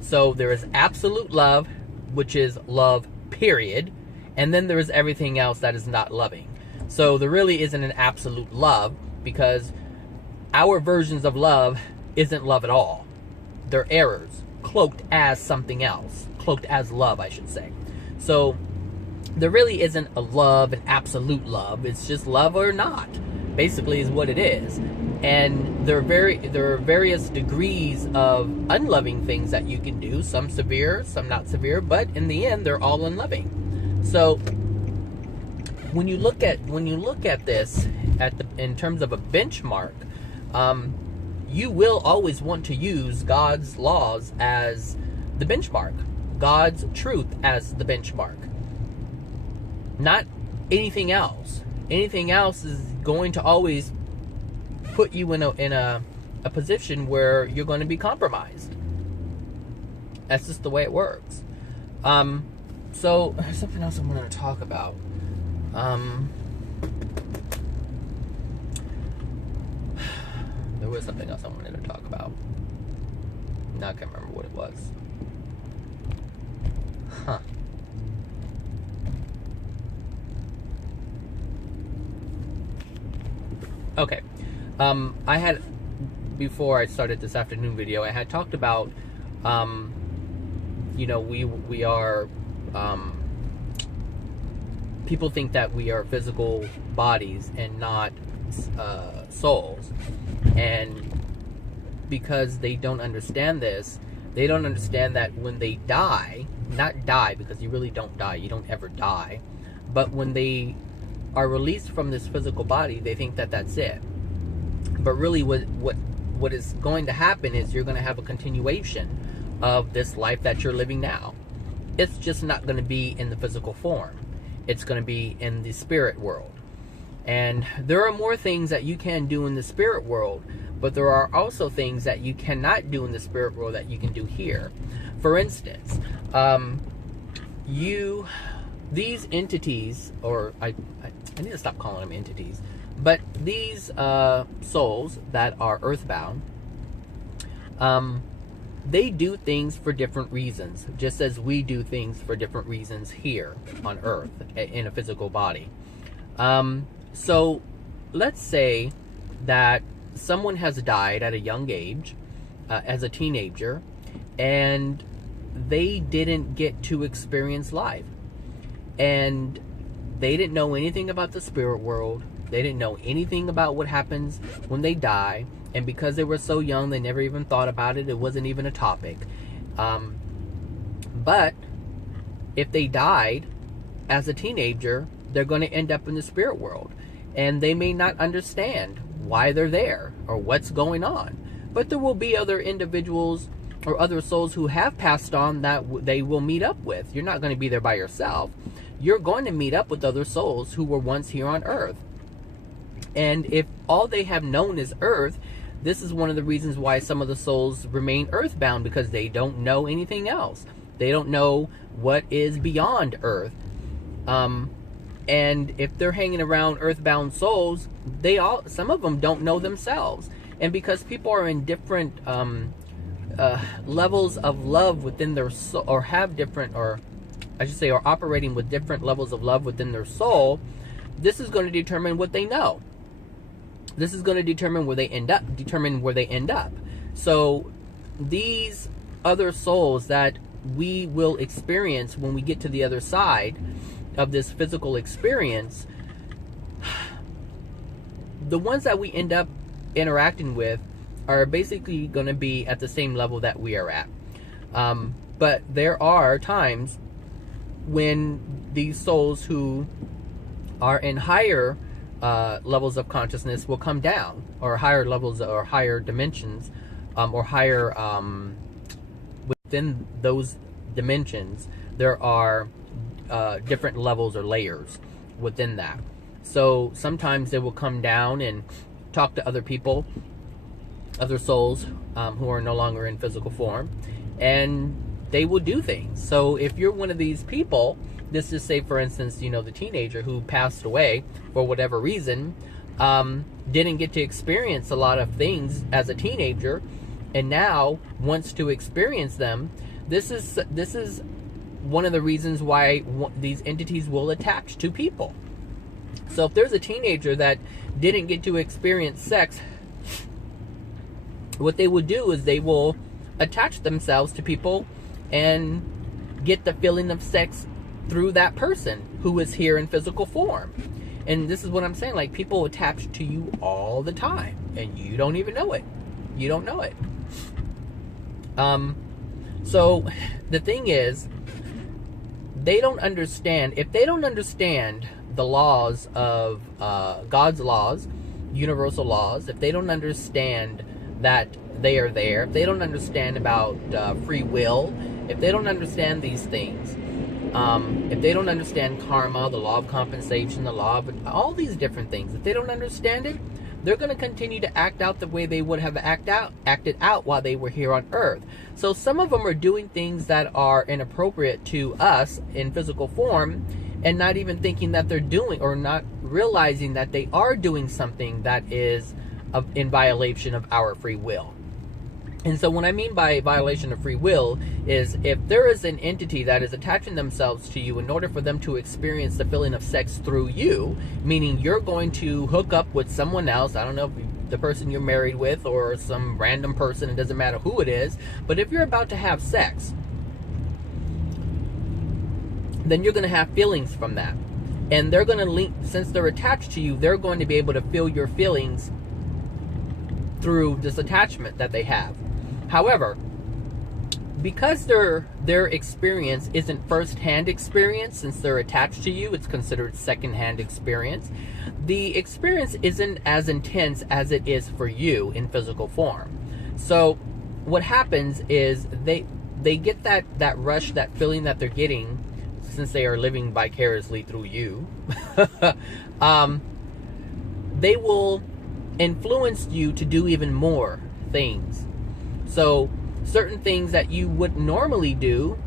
So there is absolute love, which is love, period. And then there is everything else that is not loving. So there really isn't an absolute love, because our versions of love isn't love at all. They're errors, cloaked as something else. Cloaked as love, I should say. So there really isn't a love, an absolute love. It's just love or not, basically, is what it is. And there are various degrees of unloving things that you can do. Some severe, some not severe, but in the end, they're all unloving. So when you look at this in terms of a benchmark, you will always want to use God's laws as the benchmark, God's truth as the benchmark, not anything else. Anything else is going to always put you in a position where you're going to be compromised. That's just the way it works. So something else I'm going to talk about. There was something else I wanted to talk about. Now I can't remember what it was. Huh. Okay. I had, before I started this afternoon video, I had talked about, you know, we are, people think that we are physical bodies and not souls. And because they don't understand this, they don't understand that when they die, not die because you really don't die, you don't ever die, but when they are released from this physical body, they think that that's it. But really what is going to happen is you're going to have a continuation of this life that you're living now. It's just not going to be in the physical form. It's going to be in the spirit world. And there are more things that you can do in the spirit world, but there are also things that you cannot do in the spirit world that you can do here. For instance, these entities, or I need to stop calling them entities, but these souls that are earthbound, they do things for different reasons, just as we do things for different reasons here on Earth in a physical body. So let's say that someone has died at a young age, as a teenager, and they didn't get to experience life. And they didn't know anything about the spirit world. They didn't know anything about what happens when they die. And because they were so young, they never even thought about it. It wasn't even a topic. But if they died as a teenager, they're going to end up in the spirit world. And they may not understand why they're there or what's going on. But there will be other individuals or other souls who have passed on that they will meet up with. You're not going to be there by yourself. You're going to meet up with other souls who were once here on Earth. And if all they have known is Earth, this is one of the reasons why some of the souls remain earthbound, because they don't know anything else. They don't know what is beyond Earth. And if they're hanging around earthbound souls, some of them don't know themselves. And because people are in different levels of love within their soul, or have different, or I should say, are operating with different levels of love within their soul, this is going to determine what they know. This is going to determine where they end up. So these other souls that we will experience when we get to the other side of this physical experience, the ones that we end up interacting with are basically going to be at the same level that we are at. But there are times when these souls who are in higher levels of consciousness will come down, or higher levels or higher dimensions, or higher within those dimensions, there are different levels or layers within that. So sometimes they will come down and talk to other people, other souls who are no longer in physical form, and they will do things. So if you're one of these people, let's just say, for instance, you know, the teenager who passed away for whatever reason, didn't get to experience a lot of things as a teenager, and now wants to experience them. This is one of the reasons why these entities will attach to people. So if there's a teenager that didn't get to experience sex, what they will do is they will attach themselves to people and get the feeling of sex through that person who is here in physical form. And this is what I'm saying, like, people attach to you all the time and you don't even know it. You don't know it. So the thing is, they don't understand. If they don't understand the laws of God's laws universal laws, if they don't understand that they are there, if they don't understand about free will, if they don't understand these things, if they don't understand karma, the law of compensation, the law of all these different things, if they don't understand it, they're going to continue to act out the way they would have acted out while they were here on earth. So some of them are doing things that are inappropriate to us in physical form, and not even thinking that they're doing, or not realizing that they are doing something that is in violation of our free will. And so what I mean by violation of free will is if there is an entity that is attaching themselves to you in order for them to experience the feeling of sex through you, meaning you're going to hook up with someone else, I don't know if the person you're married with or some random person, it doesn't matter who it is, but if you're about to have sex, then you're going to have feelings from that. And they're going to link, since they're attached to you, they're going to be able to feel your feelings through this attachment that they have. However, because their experience isn't first-hand experience, since they're attached to you, it's considered second-hand experience. The experience isn't as intense as it is for you in physical form. So what happens is they get that rush, that feeling that they're getting, since they are living vicariously through you. They will influence you to do even more things. So certain things that you would normally do,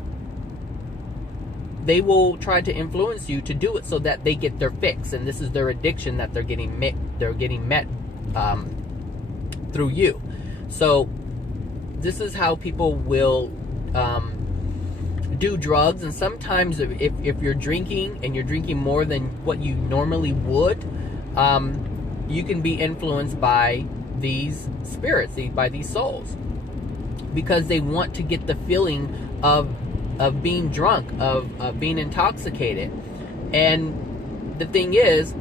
they will try to influence you to do it so that they get their fix, and this is their addiction that they're getting met through you. So this is how people will do drugs. And sometimes if you're drinking and you're drinking more than what you normally would, you can be influenced by these spirits, by these souls, because they want to get the feeling of being drunk, of being intoxicated. And the thing is,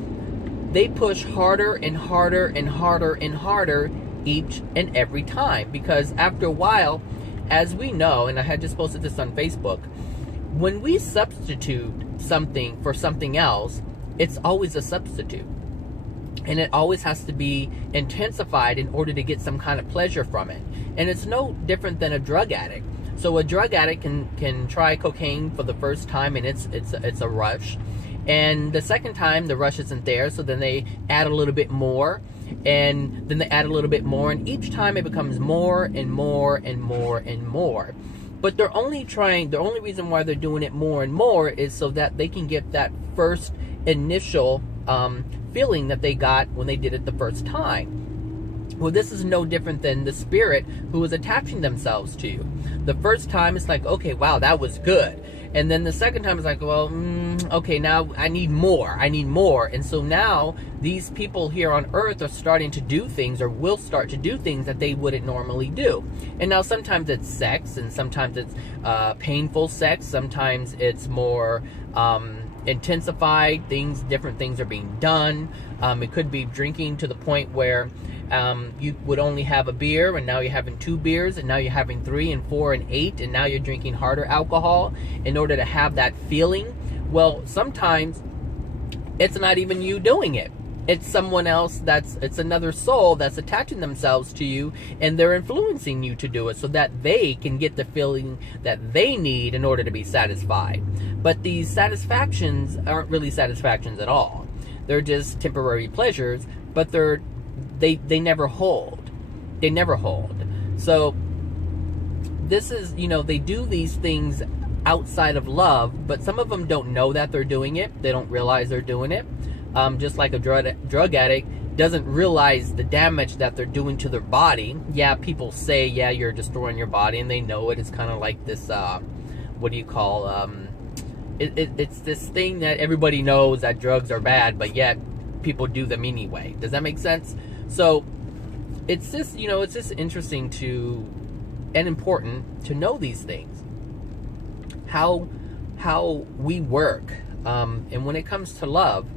they push harder and harder and harder and harder each and every time, because after a while, as we know, and I had just posted this on Facebook, when we substitute something for something else, it's always a substitute. And it always has to be intensified in order to get some kind of pleasure from it. And it's no different than a drug addict. So a drug addict can try cocaine for the first time, and it's a rush. And the second time, the rush isn't there, so then they add a little bit more, and then they add a little bit more, and each time it becomes more and more and more and more. But the only reason why they're doing it more and more is so that they can get that first initial feeling that they got when they did it the first time. Well, this is no different than the spirit who is attaching themselves to you. The first time it's like, okay, wow, that was good. And then the second time it's like, well, okay, now I need more. And so now these people here on earth are starting to do things, or will start to do things that they wouldn't normally do. And now sometimes it's sex, and sometimes it's painful sex. Sometimes it's more intensified things, different things are being done. It could be drinking to the point where you would only have a beer, and now you're having 2 beers, and now you're having 3 and 4 and 8, and now you're drinking harder alcohol in order to have that feeling. Well, sometimes it's not even you doing it. It's someone else, it's another soul that's attaching themselves to you, and they're influencing you to do it so that they can get the feeling that they need in order to be satisfied. But these satisfactions aren't really satisfactions at all. They're just temporary pleasures, but they never hold. They never hold. So this is, they do these things outside of love, but some of them don't know that they're doing it. They don't realize they're doing it. Just like a drug addict doesn't realize the damage that they're doing to their body. Yeah, people say, yeah, you're destroying your body, and they know it. It's kind of like this, what do you call, it's this thing that everybody knows that drugs are bad, but yet people do them anyway. Does that make sense? So it's just, it's just interesting and important to know these things. How we work. And when it comes to love,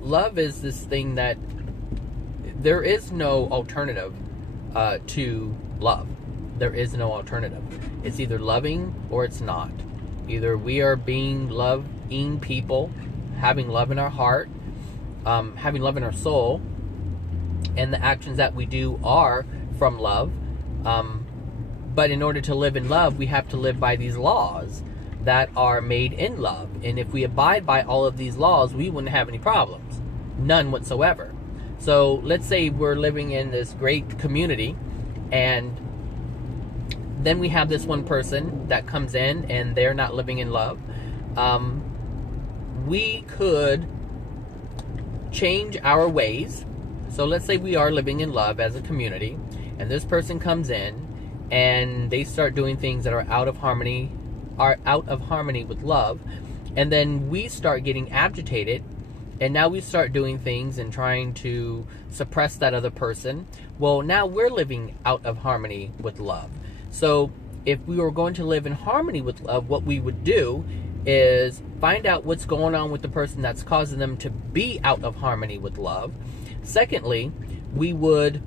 love is this thing that there is no alternative to love. There is no alternative. It's either loving or it's not. Either we are being loving people, having love in our heart, having love in our soul, and the actions that we do are from love. But in order to live in love, we have to live by these laws that are made in love. And if we abide by all of these laws, we wouldn't have any problems. None whatsoever. So let's say we're living in this great community, and then we have this one person that comes in and they're not living in love. We could change our ways. So let's say we are living in love as a community, and this person comes in and they start doing things that are out of harmony with love, and then we start getting agitated, and now we start doing things and trying to suppress that other person. Well, now we're living out of harmony with love. So if we were going to live in harmony with love, what we would do is find out what's going on with the person that's causing them to be out of harmony with love. Secondly, we would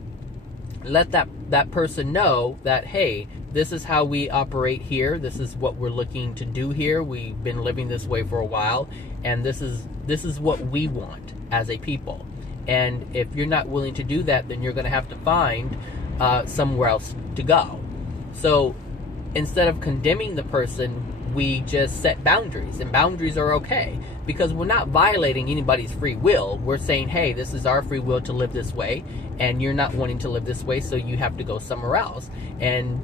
let that person know that, hey, this is how we operate here. This is what we're looking to do here. We've been living this way for a while, and this is what we want as a people. And if you're not willing to do that, then you're going to have to find somewhere else to go. So instead of condemning the person, we just set boundaries, and boundaries are okay because we're not violating anybody's free will. We're saying, hey, this is our free will to live this way, and you're not wanting to live this way, so you have to go somewhere else. And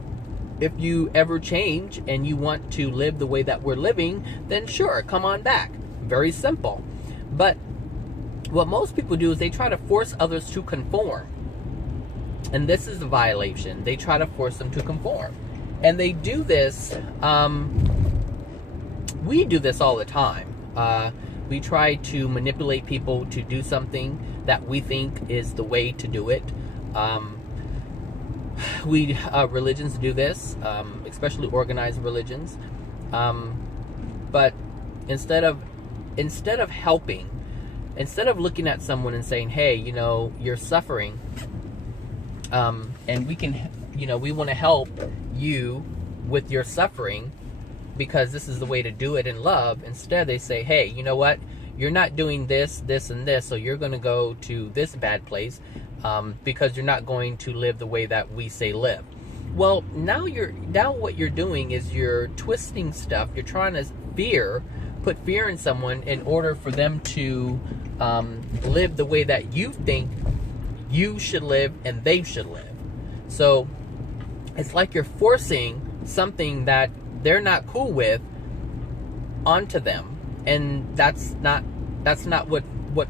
if you ever change and you want to live the way that we're living, then sure, come on back. Very simple. But what most people do is they try to force others to conform. And this is a violation. They try to force them to conform. And they do this, we do this all the time. We try to manipulate people to do something that we think is the way to do it. Religions do this, especially organized religions. But instead of helping, instead of looking at someone and saying, hey, you're suffering, and we can, we want to help you with your suffering because this is the way to do it in love. Instead, they say, hey, you know what? You're not doing this, this, and this, so you're going to go to this bad place because you're not going to live the way that we say live. Well, now what you're doing is you're twisting stuff. You're trying to put fear in someone in order for them to live the way that you think you should live and they should live. So it's like you're forcing something that they're not cool with onto them, and that's not what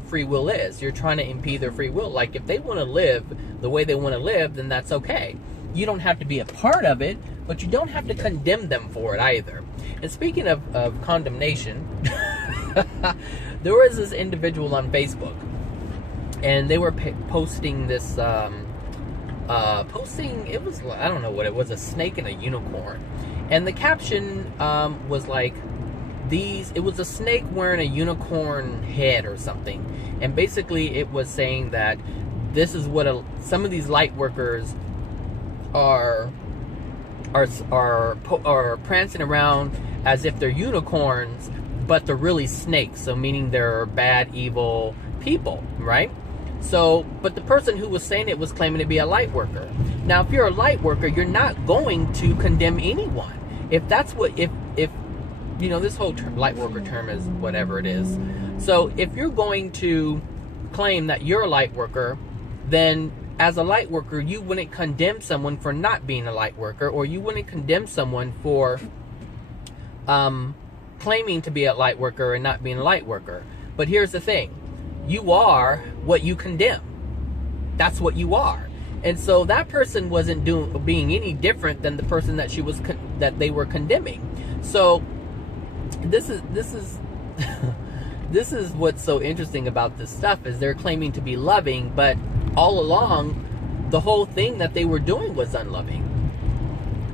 free will is. You're trying to impede their free will. Like, if they want to live the way they want to live, then that's okay. You don't have to be a part of it, but you don't have to condemn them for it either. And speaking of condemnation, there was this individual on Facebook, and they were posting this, it was, I don't know what it was, a snake and a unicorn. And the caption was like, it was a snake wearing a unicorn head or something. And basically it was saying that this is what some of these light workers are prancing around as if they're unicorns, but they're really snakes. So meaning they're bad, evil people, right? So, but the person who was saying it was claiming to be a light worker. Now, if you're a light worker, you're not going to condemn anyone. If that's what, if this whole light worker term is whatever it is. So if you're going to claim that you're a light worker, then as a light worker, you wouldn't condemn someone for not being a light worker, or you wouldn't condemn someone for claiming to be a light worker and not being a light worker. But here's the thing. You are what you condemn. That's what you are. And so that person wasn't being any different than the person that that they were condemning. So this is this is what's so interesting about this stuff, is they're claiming to be loving, but all along the whole thing that they were doing was unloving.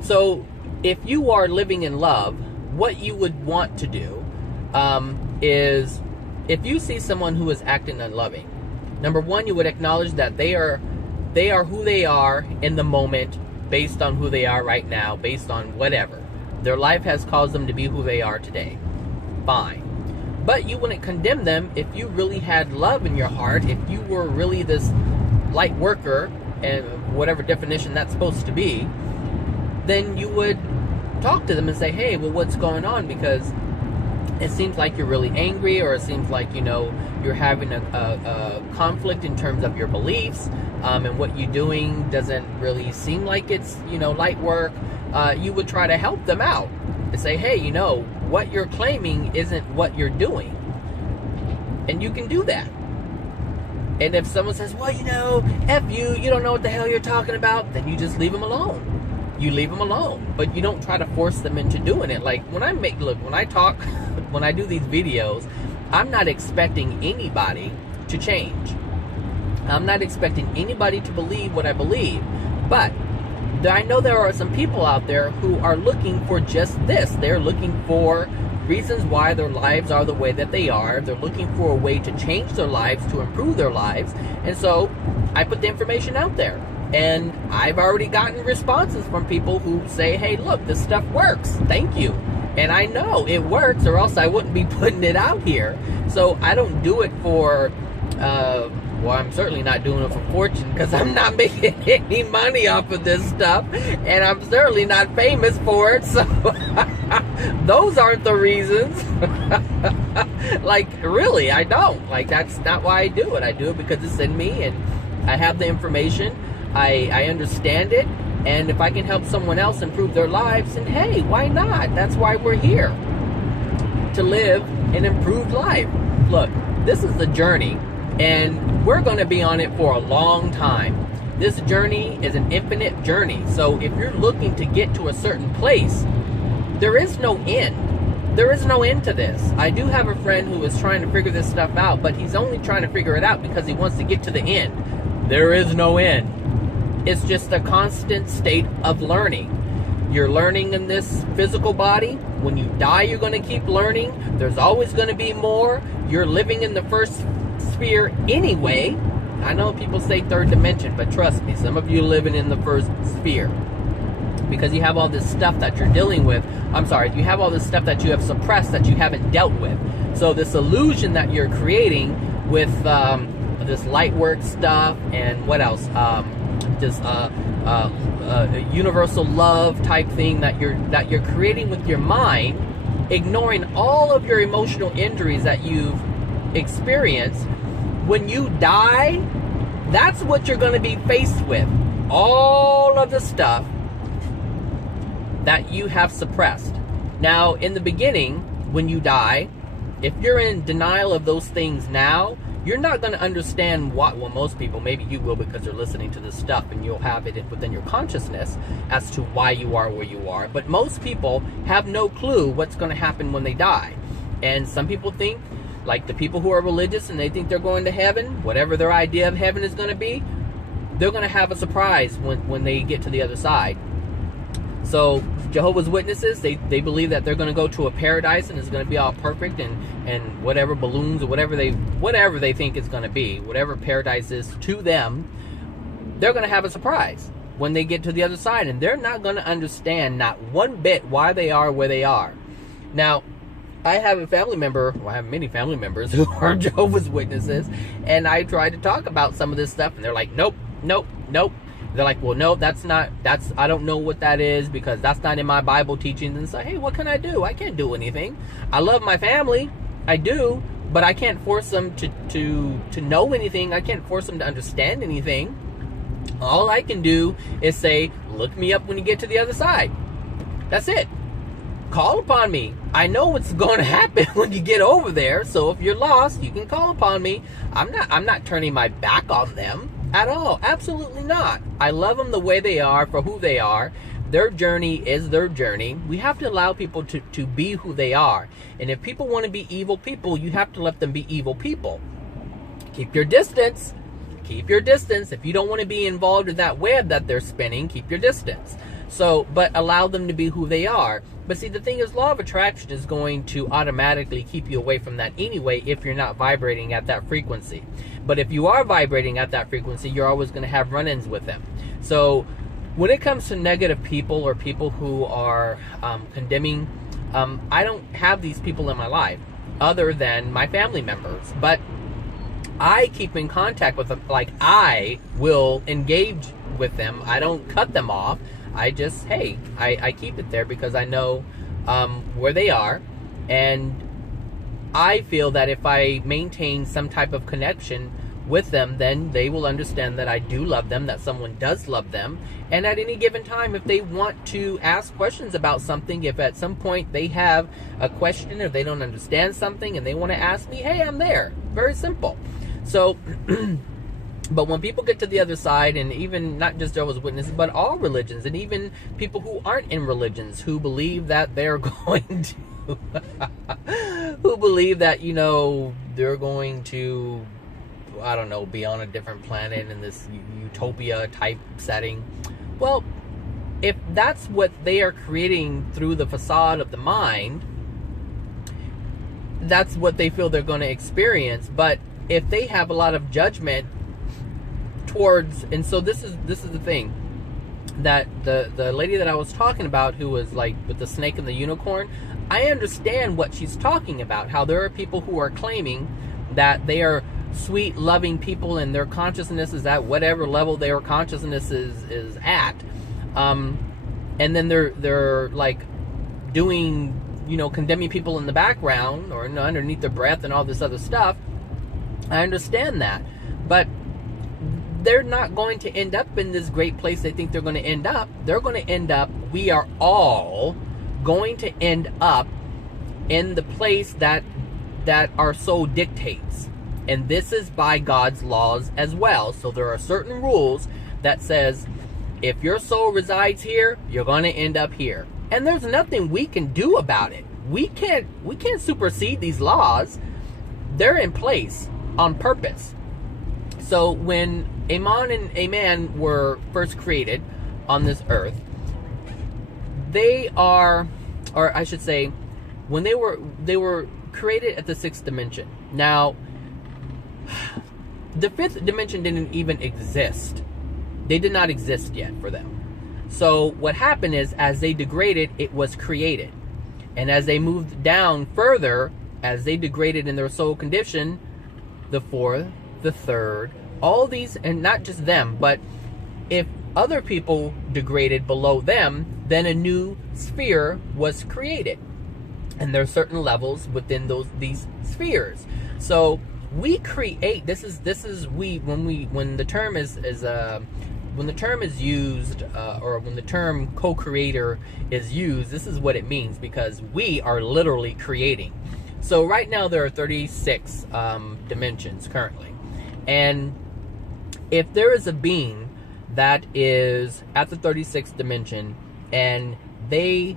So if you are living in love, what you would want to do is, if you see someone who is acting unloving, number one, you would acknowledge that they are who they are in the moment, based on who they are right now, based on whatever. Their life has caused them to be who they are today. Fine. But you wouldn't condemn them if you really had love in your heart, if you were really this light worker, and whatever definition that's supposed to be, then you would talk to them and say, hey, well, what's going on? Because it seems like you're really angry, or it seems like, you're having a conflict in terms of your beliefs, and what you're doing doesn't really seem like it's, light work. You would try to help them out and say, hey, what you're claiming isn't what you're doing. And you can do that. And if someone says, well, F you don't know what the hell you're talking about, then you just leave them alone. You leave them alone, but you don't try to force them into doing it. Like when I talk, when I do these videos, I'm not expecting anybody to change. I'm not expecting anybody to believe what I believe. But I know there are some people out there who are looking for just this. They're looking for reasons why their lives are the way that they are. They're looking for a way to change their lives, to improve their lives. And so I put the information out there. And I've already gotten responses from people who say, hey, look, this stuff works. Thank you. And I know it works, or else I wouldn't be putting it out here. So I don't do it for, I'm certainly not doing it for fortune, because I'm not making any money off of this stuff. And I'm certainly not famous for it. So those aren't the reasons. Like, really, I don't. Like, that's not why I do it. I do it because it's in me, and I have the information. I understand it, and if I can help someone else improve their lives, then hey, why not? That's why we're here, to live an improved life. Look, this is the journey, and we're going to be on it for a long time. This journey is an infinite journey, so if you're looking to get to a certain place, there is no end. There is no end to this. I do have a friend who is trying to figure this stuff out, but he's only trying to figure it out because he wants to get to the end. There is no end. It's just a constant state of learning. You're learning in this physical body. When you die, you're going to keep learning. There's always going to be more. You're living in the first sphere anyway. I know people say third dimension, but trust me, some of you are living in the first sphere because you have all this stuff that you're dealing with. You have all this stuff that you have suppressed, that you haven't dealt with. So this illusion that you're creating with this light work stuff, and what else? This universal love type thing that you're creating with your mind, ignoring all of your emotional injuries that you've experienced. When you die, that's what you're going to be faced with. All of the stuff that you have suppressed. Now, in the beginning, when you die, if you're in denial of those things now, you're not going to understand most people, maybe you will because you're listening to this stuff and you'll have it within your consciousness as to why you are where you are. But most people have no clue what's going to happen when they die. And some people think, like the people who are religious and they think they're going to heaven, whatever their idea of heaven is going to be, they're going to have a surprise when they get to the other side. So Jehovah's Witnesses, they believe that they're going to go to a paradise and it's going to be all perfect and whatever balloons or whatever they think it's going to be, whatever paradise is to them, they're going to have a surprise when they get to the other side, and they're not going to understand not one bit why they are where they are. Now, I have a family member, I have many family members who are Jehovah's Witnesses, and I try to talk about some of this stuff, and they're like, nope. They're like, well, no, I don't know what that is because that's not in my Bible teachings. And so, hey, what can I do? I can't do anything. I love my family. I do, but I can't force them to know anything. I can't force them to understand anything. All I can do is say, look me up when you get to the other side. That's it. Call upon me. I know what's going to happen when you get over there. So if you're lost, you can call upon me. I'm not turning my back on them at all. Absolutely not. I love them the way they are, for who they are. Their journey is their journey. We have to allow people to be who they are. And if people want to be evil people, you have to let them be evil people. Keep your distance. Keep your distance. If you don't want to be involved in that web that they're spinning, keep your distance. So, but allow them to be who they are. But see, the thing is, law of attraction is going to automatically keep you away from that anyway if you're not vibrating at that frequency. But if you are vibrating at that frequency, you're always going to have run-ins with them. So when it comes to negative people or people who are condemning, I don't have these people in my life. other than my family members. But I keep in contact with them. Like, I will engage with them. I don't cut them off. I just, hey, I keep it there because I know where they are. And I feel that if I maintain some type of connection with them, then they will understand that I do love them, that someone does love them. And at any given time, if they want to ask questions about something, if at some point they have a question or they don't understand something and they want to ask me, hey, I'm there. Very simple. So, but when people get to the other side, and even not just Jehovah's Witnesses, but all religions, and even people who aren't in religions, who believe that they're going to, who believe that, you know, they're going to, I don't know, be on a different planet in this utopia type setting. Well, if that's what they are creating through the facade of the mind, that's what they feel they're going to experience. But if they have a lot of judgment towards, and so this is the thing, that the lady that I was talking about, who was like with the snake and the unicorn, I understand what she's talking about, how there are people who are claiming that they are sweet, loving people, and their consciousness is at whatever level their consciousness is at, and then they're like doing, you know, condemning people in the background or underneath their breath and all this other stuff. I understand that, but they're not going to end up in this great place they think they're going to end up. They're going to end up, we are all going to end up in the place that our soul dictates. And this is by God's laws as well. So there are certain rules that says, if your soul resides here, you're going to end up here. And there's nothing we can do about it. We can't supersede these laws. They're in place on purpose. So when Amon and Aman were first created on this earth, they are, or I should say, when they were created at the 6th dimension. Now, the 5th dimension didn't even exist. They did not exist yet for them. So what happened is, as they degraded, it was created. And as they moved down further, as they degraded in their soul condition, the 4th, the 3rd, all these, and not just them, but if other people degraded below them, then a new sphere was created. And there are certain levels within these spheres. So we create, when the term is used, or when the term co-creator is used, this is what it means, because we are literally creating. So right now there are 36 dimensions currently. And if there is a being that is at the 36th dimension and they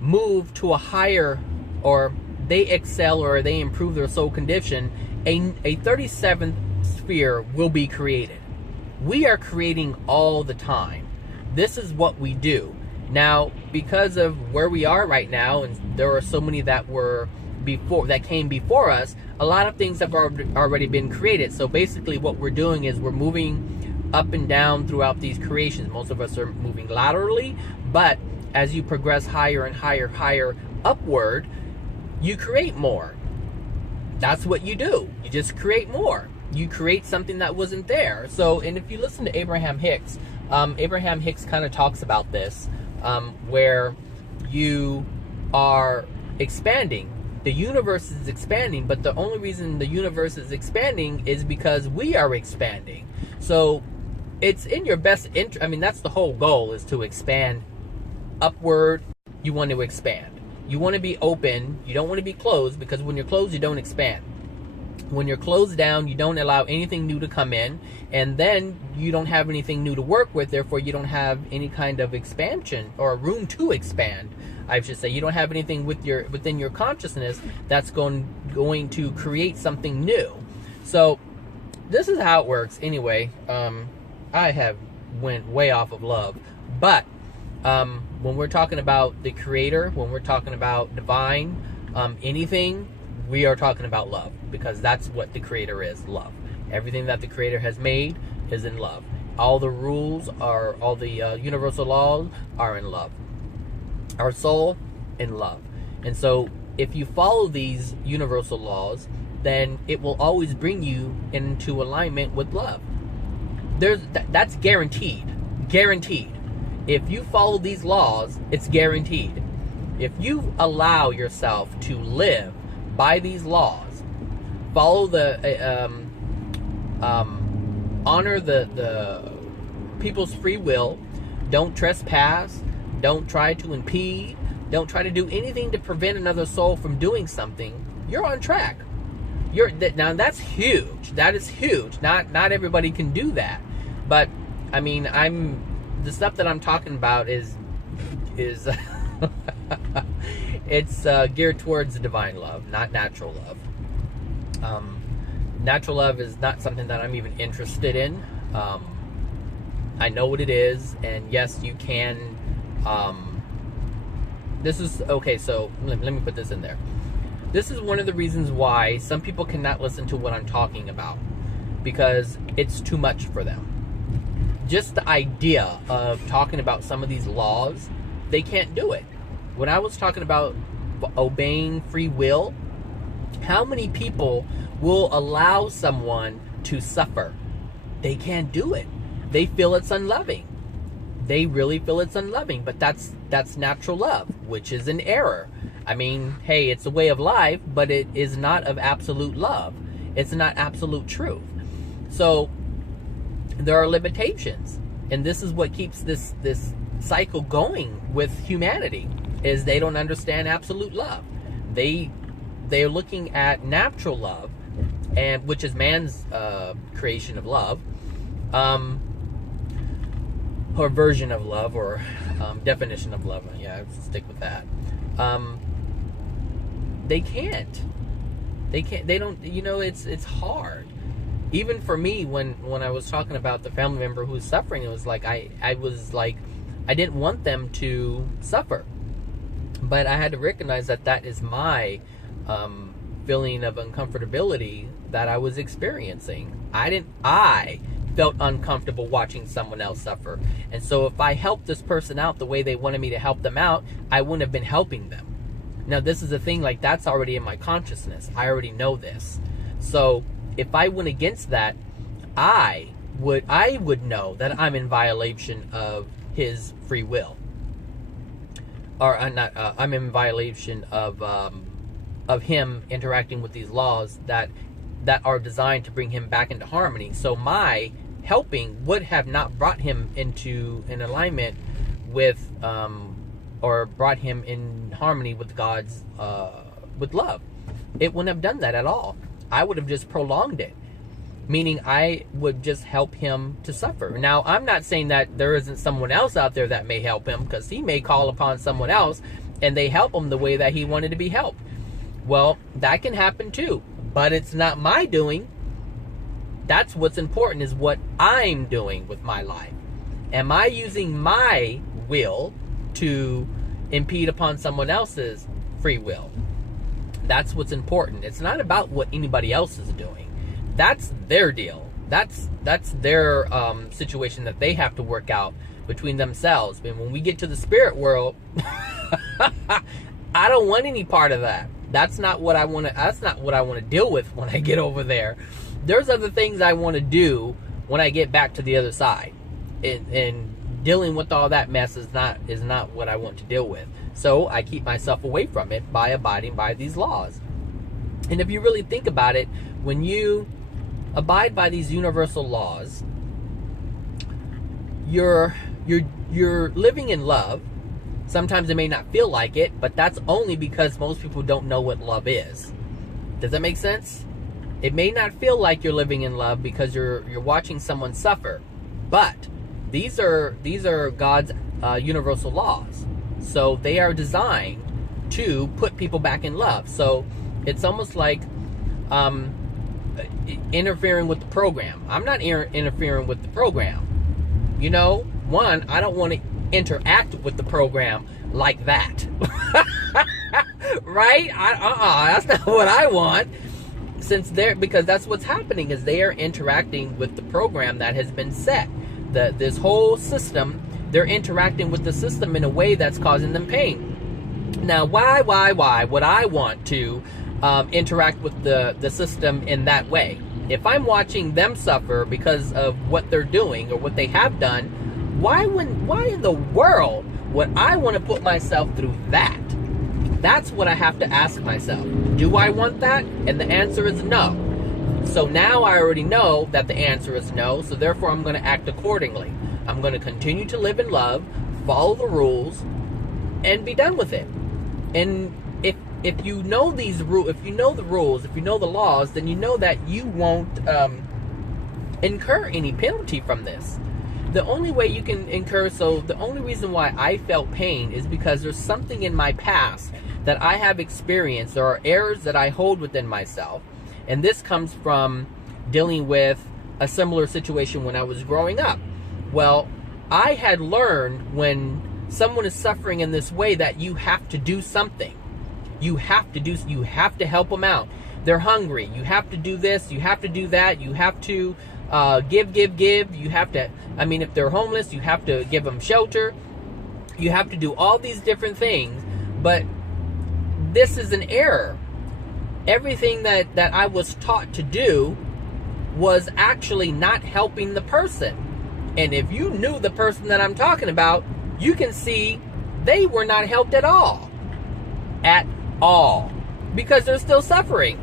move to a higher, or they excel, or they improve their soul condition, a 37th sphere will be created. We are creating all the time. This is what we do. Now, because of where we are right now, and there are so many that came before us, a lot of things have already been created. So basically what we're doing is we're moving up and down throughout these creations. Most of us are moving laterally, but as you progress higher and higher upward, you create more. That's what you do. You just create more. You create something that wasn't there. So, and if you listen to Abraham Hicks kind of talks about this, where you are expanding. The universe is expanding, but the only reason the universe is expanding is because we are expanding. So it's in your best interest. I mean, that's the whole goal, is to expand upward. You want to expand. You want to be open. You don't want to be closed, because when you're closed, you don't expand. When you're closed down, you don't allow anything new to come in, and then you don't have anything new to work with. Therefore, you don't have any kind of expansion or room to expand. I should say, you don't have anything within your consciousness that's going to create something new. So this is how it works. Anyway, I have went way off of love, but when we're talking about the Creator, when we're talking about divine, anything, we are talking about love, because that's what the Creator is, love. Everything that the Creator has made is in love. All the rules are, all the universal laws are in love. Our soul in love. And so if you follow these universal laws, then it will always bring you into alignment with love. That's guaranteed. Guaranteed. If you follow these laws, it's guaranteed. If you allow yourself to live by these laws, follow honor the people's free will, don't trespass, don't try to impede, don't try to do anything to prevent another soul from doing something, you're on track. Now that's huge. That is huge. Not everybody can do that. But I mean, the stuff that I'm talking about is it's geared towards divine love, not natural love. Natural love is not something that I'm even interested in. I know what it is, and yes, you can. This is okay. So let me put this in there. This is one of the reasons why some people cannot listen to what I'm talking about, because it's too much for them. Just the idea of talking about some of these laws, they can't do it. When I was talking about obeying free will, how many people will allow someone to suffer? They can't do it. They feel it's unloving. They really feel it's unloving, but that's natural love, which is an error. I mean, hey, it's a way of life, but it is not of absolute love. It's not absolute truth. So there are limitations, and this is what keeps this cycle going with humanity, is they don't understand absolute love. They're looking at natural love, and which is man's creation of love, or version of love, or definition of love. Yeah, I'll stick with that. They can't. They don't. You know, it's hard. Even for me, when I was talking about the family member who's suffering, it was like I was like, I didn't want them to suffer, but I had to recognize that is my feeling of uncomfortability that I was experiencing. I felt uncomfortable watching someone else suffer, and so if I helped this person out the way they wanted me to help them out, I wouldn't have been helping them. Now, this is the thing, like, that's already in my consciousness. I already know this. So if I went against that, I would know that I'm in violation of his free will, or I'm in violation of him interacting with these laws that are designed to bring him back into harmony. So my helping would have not brought him into an alignment with or brought him in harmony with God's with love. It wouldn't have done that at all. I would have just prolonged it, meaning I would just help him to suffer. Now, I'm not saying that there isn't someone else out there that may help him, because he may call upon someone else and they help him the way that he wanted to be helped. Well, that can happen too, but it's not my doing. That's what's important, is what I'm doing with my life. Am I using my will to impede upon someone else's free will? That's what's important. It's not about what anybody else is doing. That's their deal. That's their situation that they have to work out between themselves. And when we get to the spirit world, I don't want any part of that. That's not what I want to. That's not what I want to deal with when I get over there. There's other things I want to do when I get back to the other side, and dealing with all that mess is not what I want to deal with. So I keep myself away from it by abiding by these laws. And if you really think about it, when you abide by these universal laws, you're living in love. Sometimes it may not feel like it, but that's only because most people don't know what love is. Does that make sense? It may not feel like you're living in love because you're watching someone suffer, but these are God's universal laws. So they are designed to put people back in love. So it's almost like interfering with the program. I'm not interfering with the program. You know, one, I don't want to interact with the program like that. Right? That's not what I want. Because that's what's happening, is they are interacting with the program that has been set. This whole system, they're interacting with the system in a way that's causing them pain. Now, why would I want to interact with the system in that way? If I'm watching them suffer because of what they're doing or what they have done, why in the world would I want to put myself through that? That's what I have to ask myself. Do I want that? And the answer is no. So now I already know that the answer is no, so therefore I'm going to act accordingly. I'm going to continue to live in love, follow the rules, and be done with it. And if you know these rules, if you know the rules, if you know the laws, then you know that you won't incur any penalty from this. The only way you can the only reason why I felt pain is because there's something in my past that I have experienced. There are errors that I hold within myself. And this comes from dealing with a similar situation when I was growing up. Well, I had learned when someone is suffering in this way that you have to do something. You have to help them out. They're hungry. You have to do this. You have to do that. You have to give. You have to, if they're homeless, you have to give them shelter. You have to do all these different things. But this is an error. Everything that I was taught to do was actually not helping the person. And if you knew the person that I'm talking about, you can see they were not helped at all. At all. Because they're still suffering.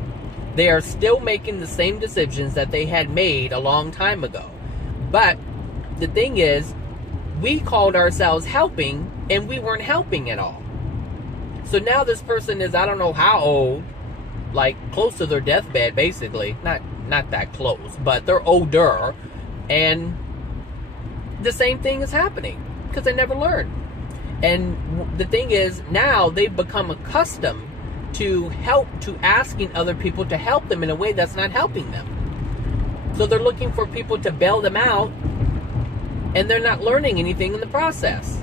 They are still making the same decisions that they had made a long time ago. But the thing is, we called ourselves helping, and we weren't helping at all. So now this person is, I don't know how old, like close to their deathbed, basically. Not that close, but they're older, and the same thing is happening because they never learned. And the thing is, now they've become accustomed to asking other people to help them in a way that's not helping them. So they're looking for people to bail them out, and they're not learning anything in the process.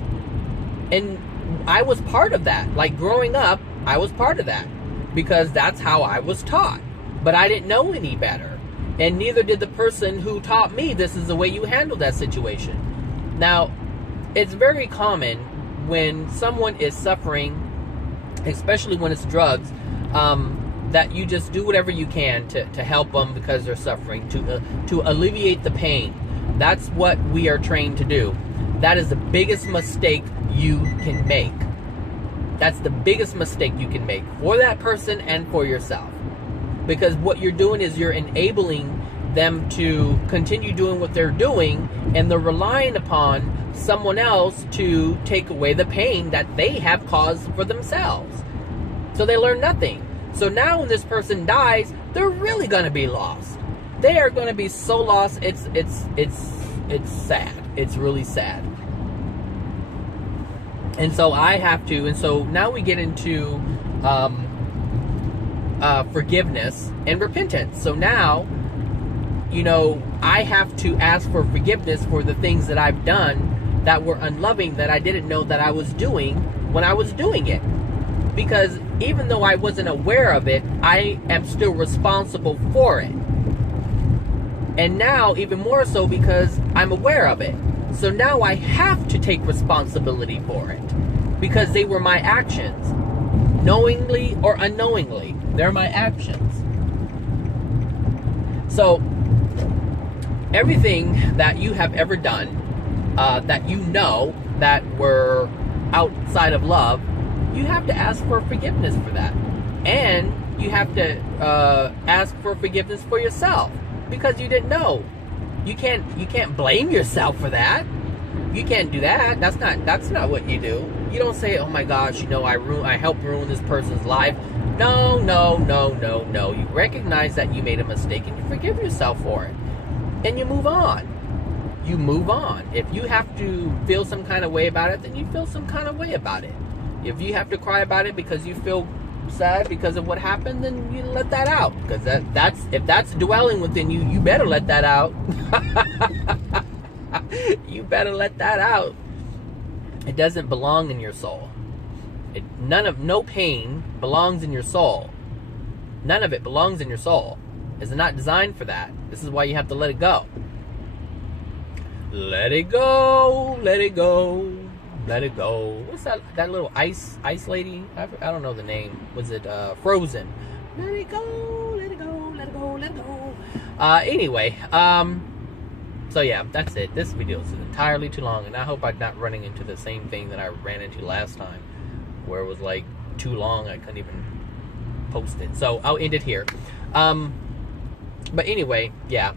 And I was part of that. Like growing up, I was part of that because that's how I was taught. But I didn't know any better. And neither did the person who taught me this is the way you handle that situation. Now, it's very common when someone is suffering, especially when it's drugs, that you just do whatever you can to help them because they're suffering, to alleviate the pain. That's what we are trained to do. That is the biggest mistake you can make. That's the biggest mistake you can make for that person and for yourself. Because what you're doing is you're enabling them to continue doing what they're doing, and they're relying upon someone else to take away the pain that they have caused for themselves. So they learn nothing. So now when this person dies, they're really going to be lost. They are going to be so lost. It's sad. It's really sad. And so and so now we get into forgiveness and repentance. So now, I have to ask for forgiveness for the things that I've done that were unloving, that I didn't know that I was doing when I was doing it. Because even though I wasn't aware of it, I am still responsible for it. And now, even more so because I'm aware of it. So now I have to take responsibility for it. Because they were my actions. Knowingly or unknowingly. They're my actions. So, everything that you have ever done, that you know that were outside of love, you have to ask for forgiveness for that. And you have to ask for forgiveness for yourself. Because you didn't know. You can't blame yourself for that. You can't do that. That's not what you do. You don't say, "Oh my gosh, I helped ruin this person's life." No. You recognize that you made a mistake and you forgive yourself for it. And you move on. You move on. If you have to feel some kind of way about it, then you feel some kind of way about it. If you have to cry about it because you feel sad because of what happened, then you let that out. Because if that's dwelling within you, you better let that out. You better let that out. It doesn't belong in your soul. No pain belongs in your soul. None of it belongs in your soul. It's not designed for that. This is why you have to let it go. Let it go, let it go. let it go. What's that little ice lady? I don't know the name. Was it Frozen? Let it go, let it go, let it go, let it go. Anyway, so yeah, that's it. This video is entirely too long, and I hope I'm not running into the same thing that I ran into last time, where it was like too long, I couldn't even post it. So I'll end it here. But anyway, yeah.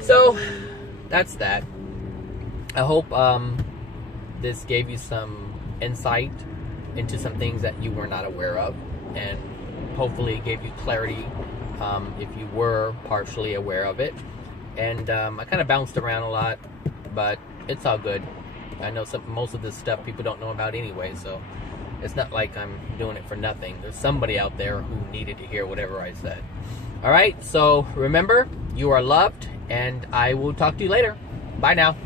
So that's that. I hope this gave you some insight into some things that you were not aware of, and hopefully it gave you clarity if you were partially aware of it. And I kind of bounced around a lot, but it's all good. I know most of this stuff people don't know about anyway, so it's not like I'm doing it for nothing. There's somebody out there who needed to hear whatever I said. All right, so remember, you are loved, and I will talk to you later. Bye now.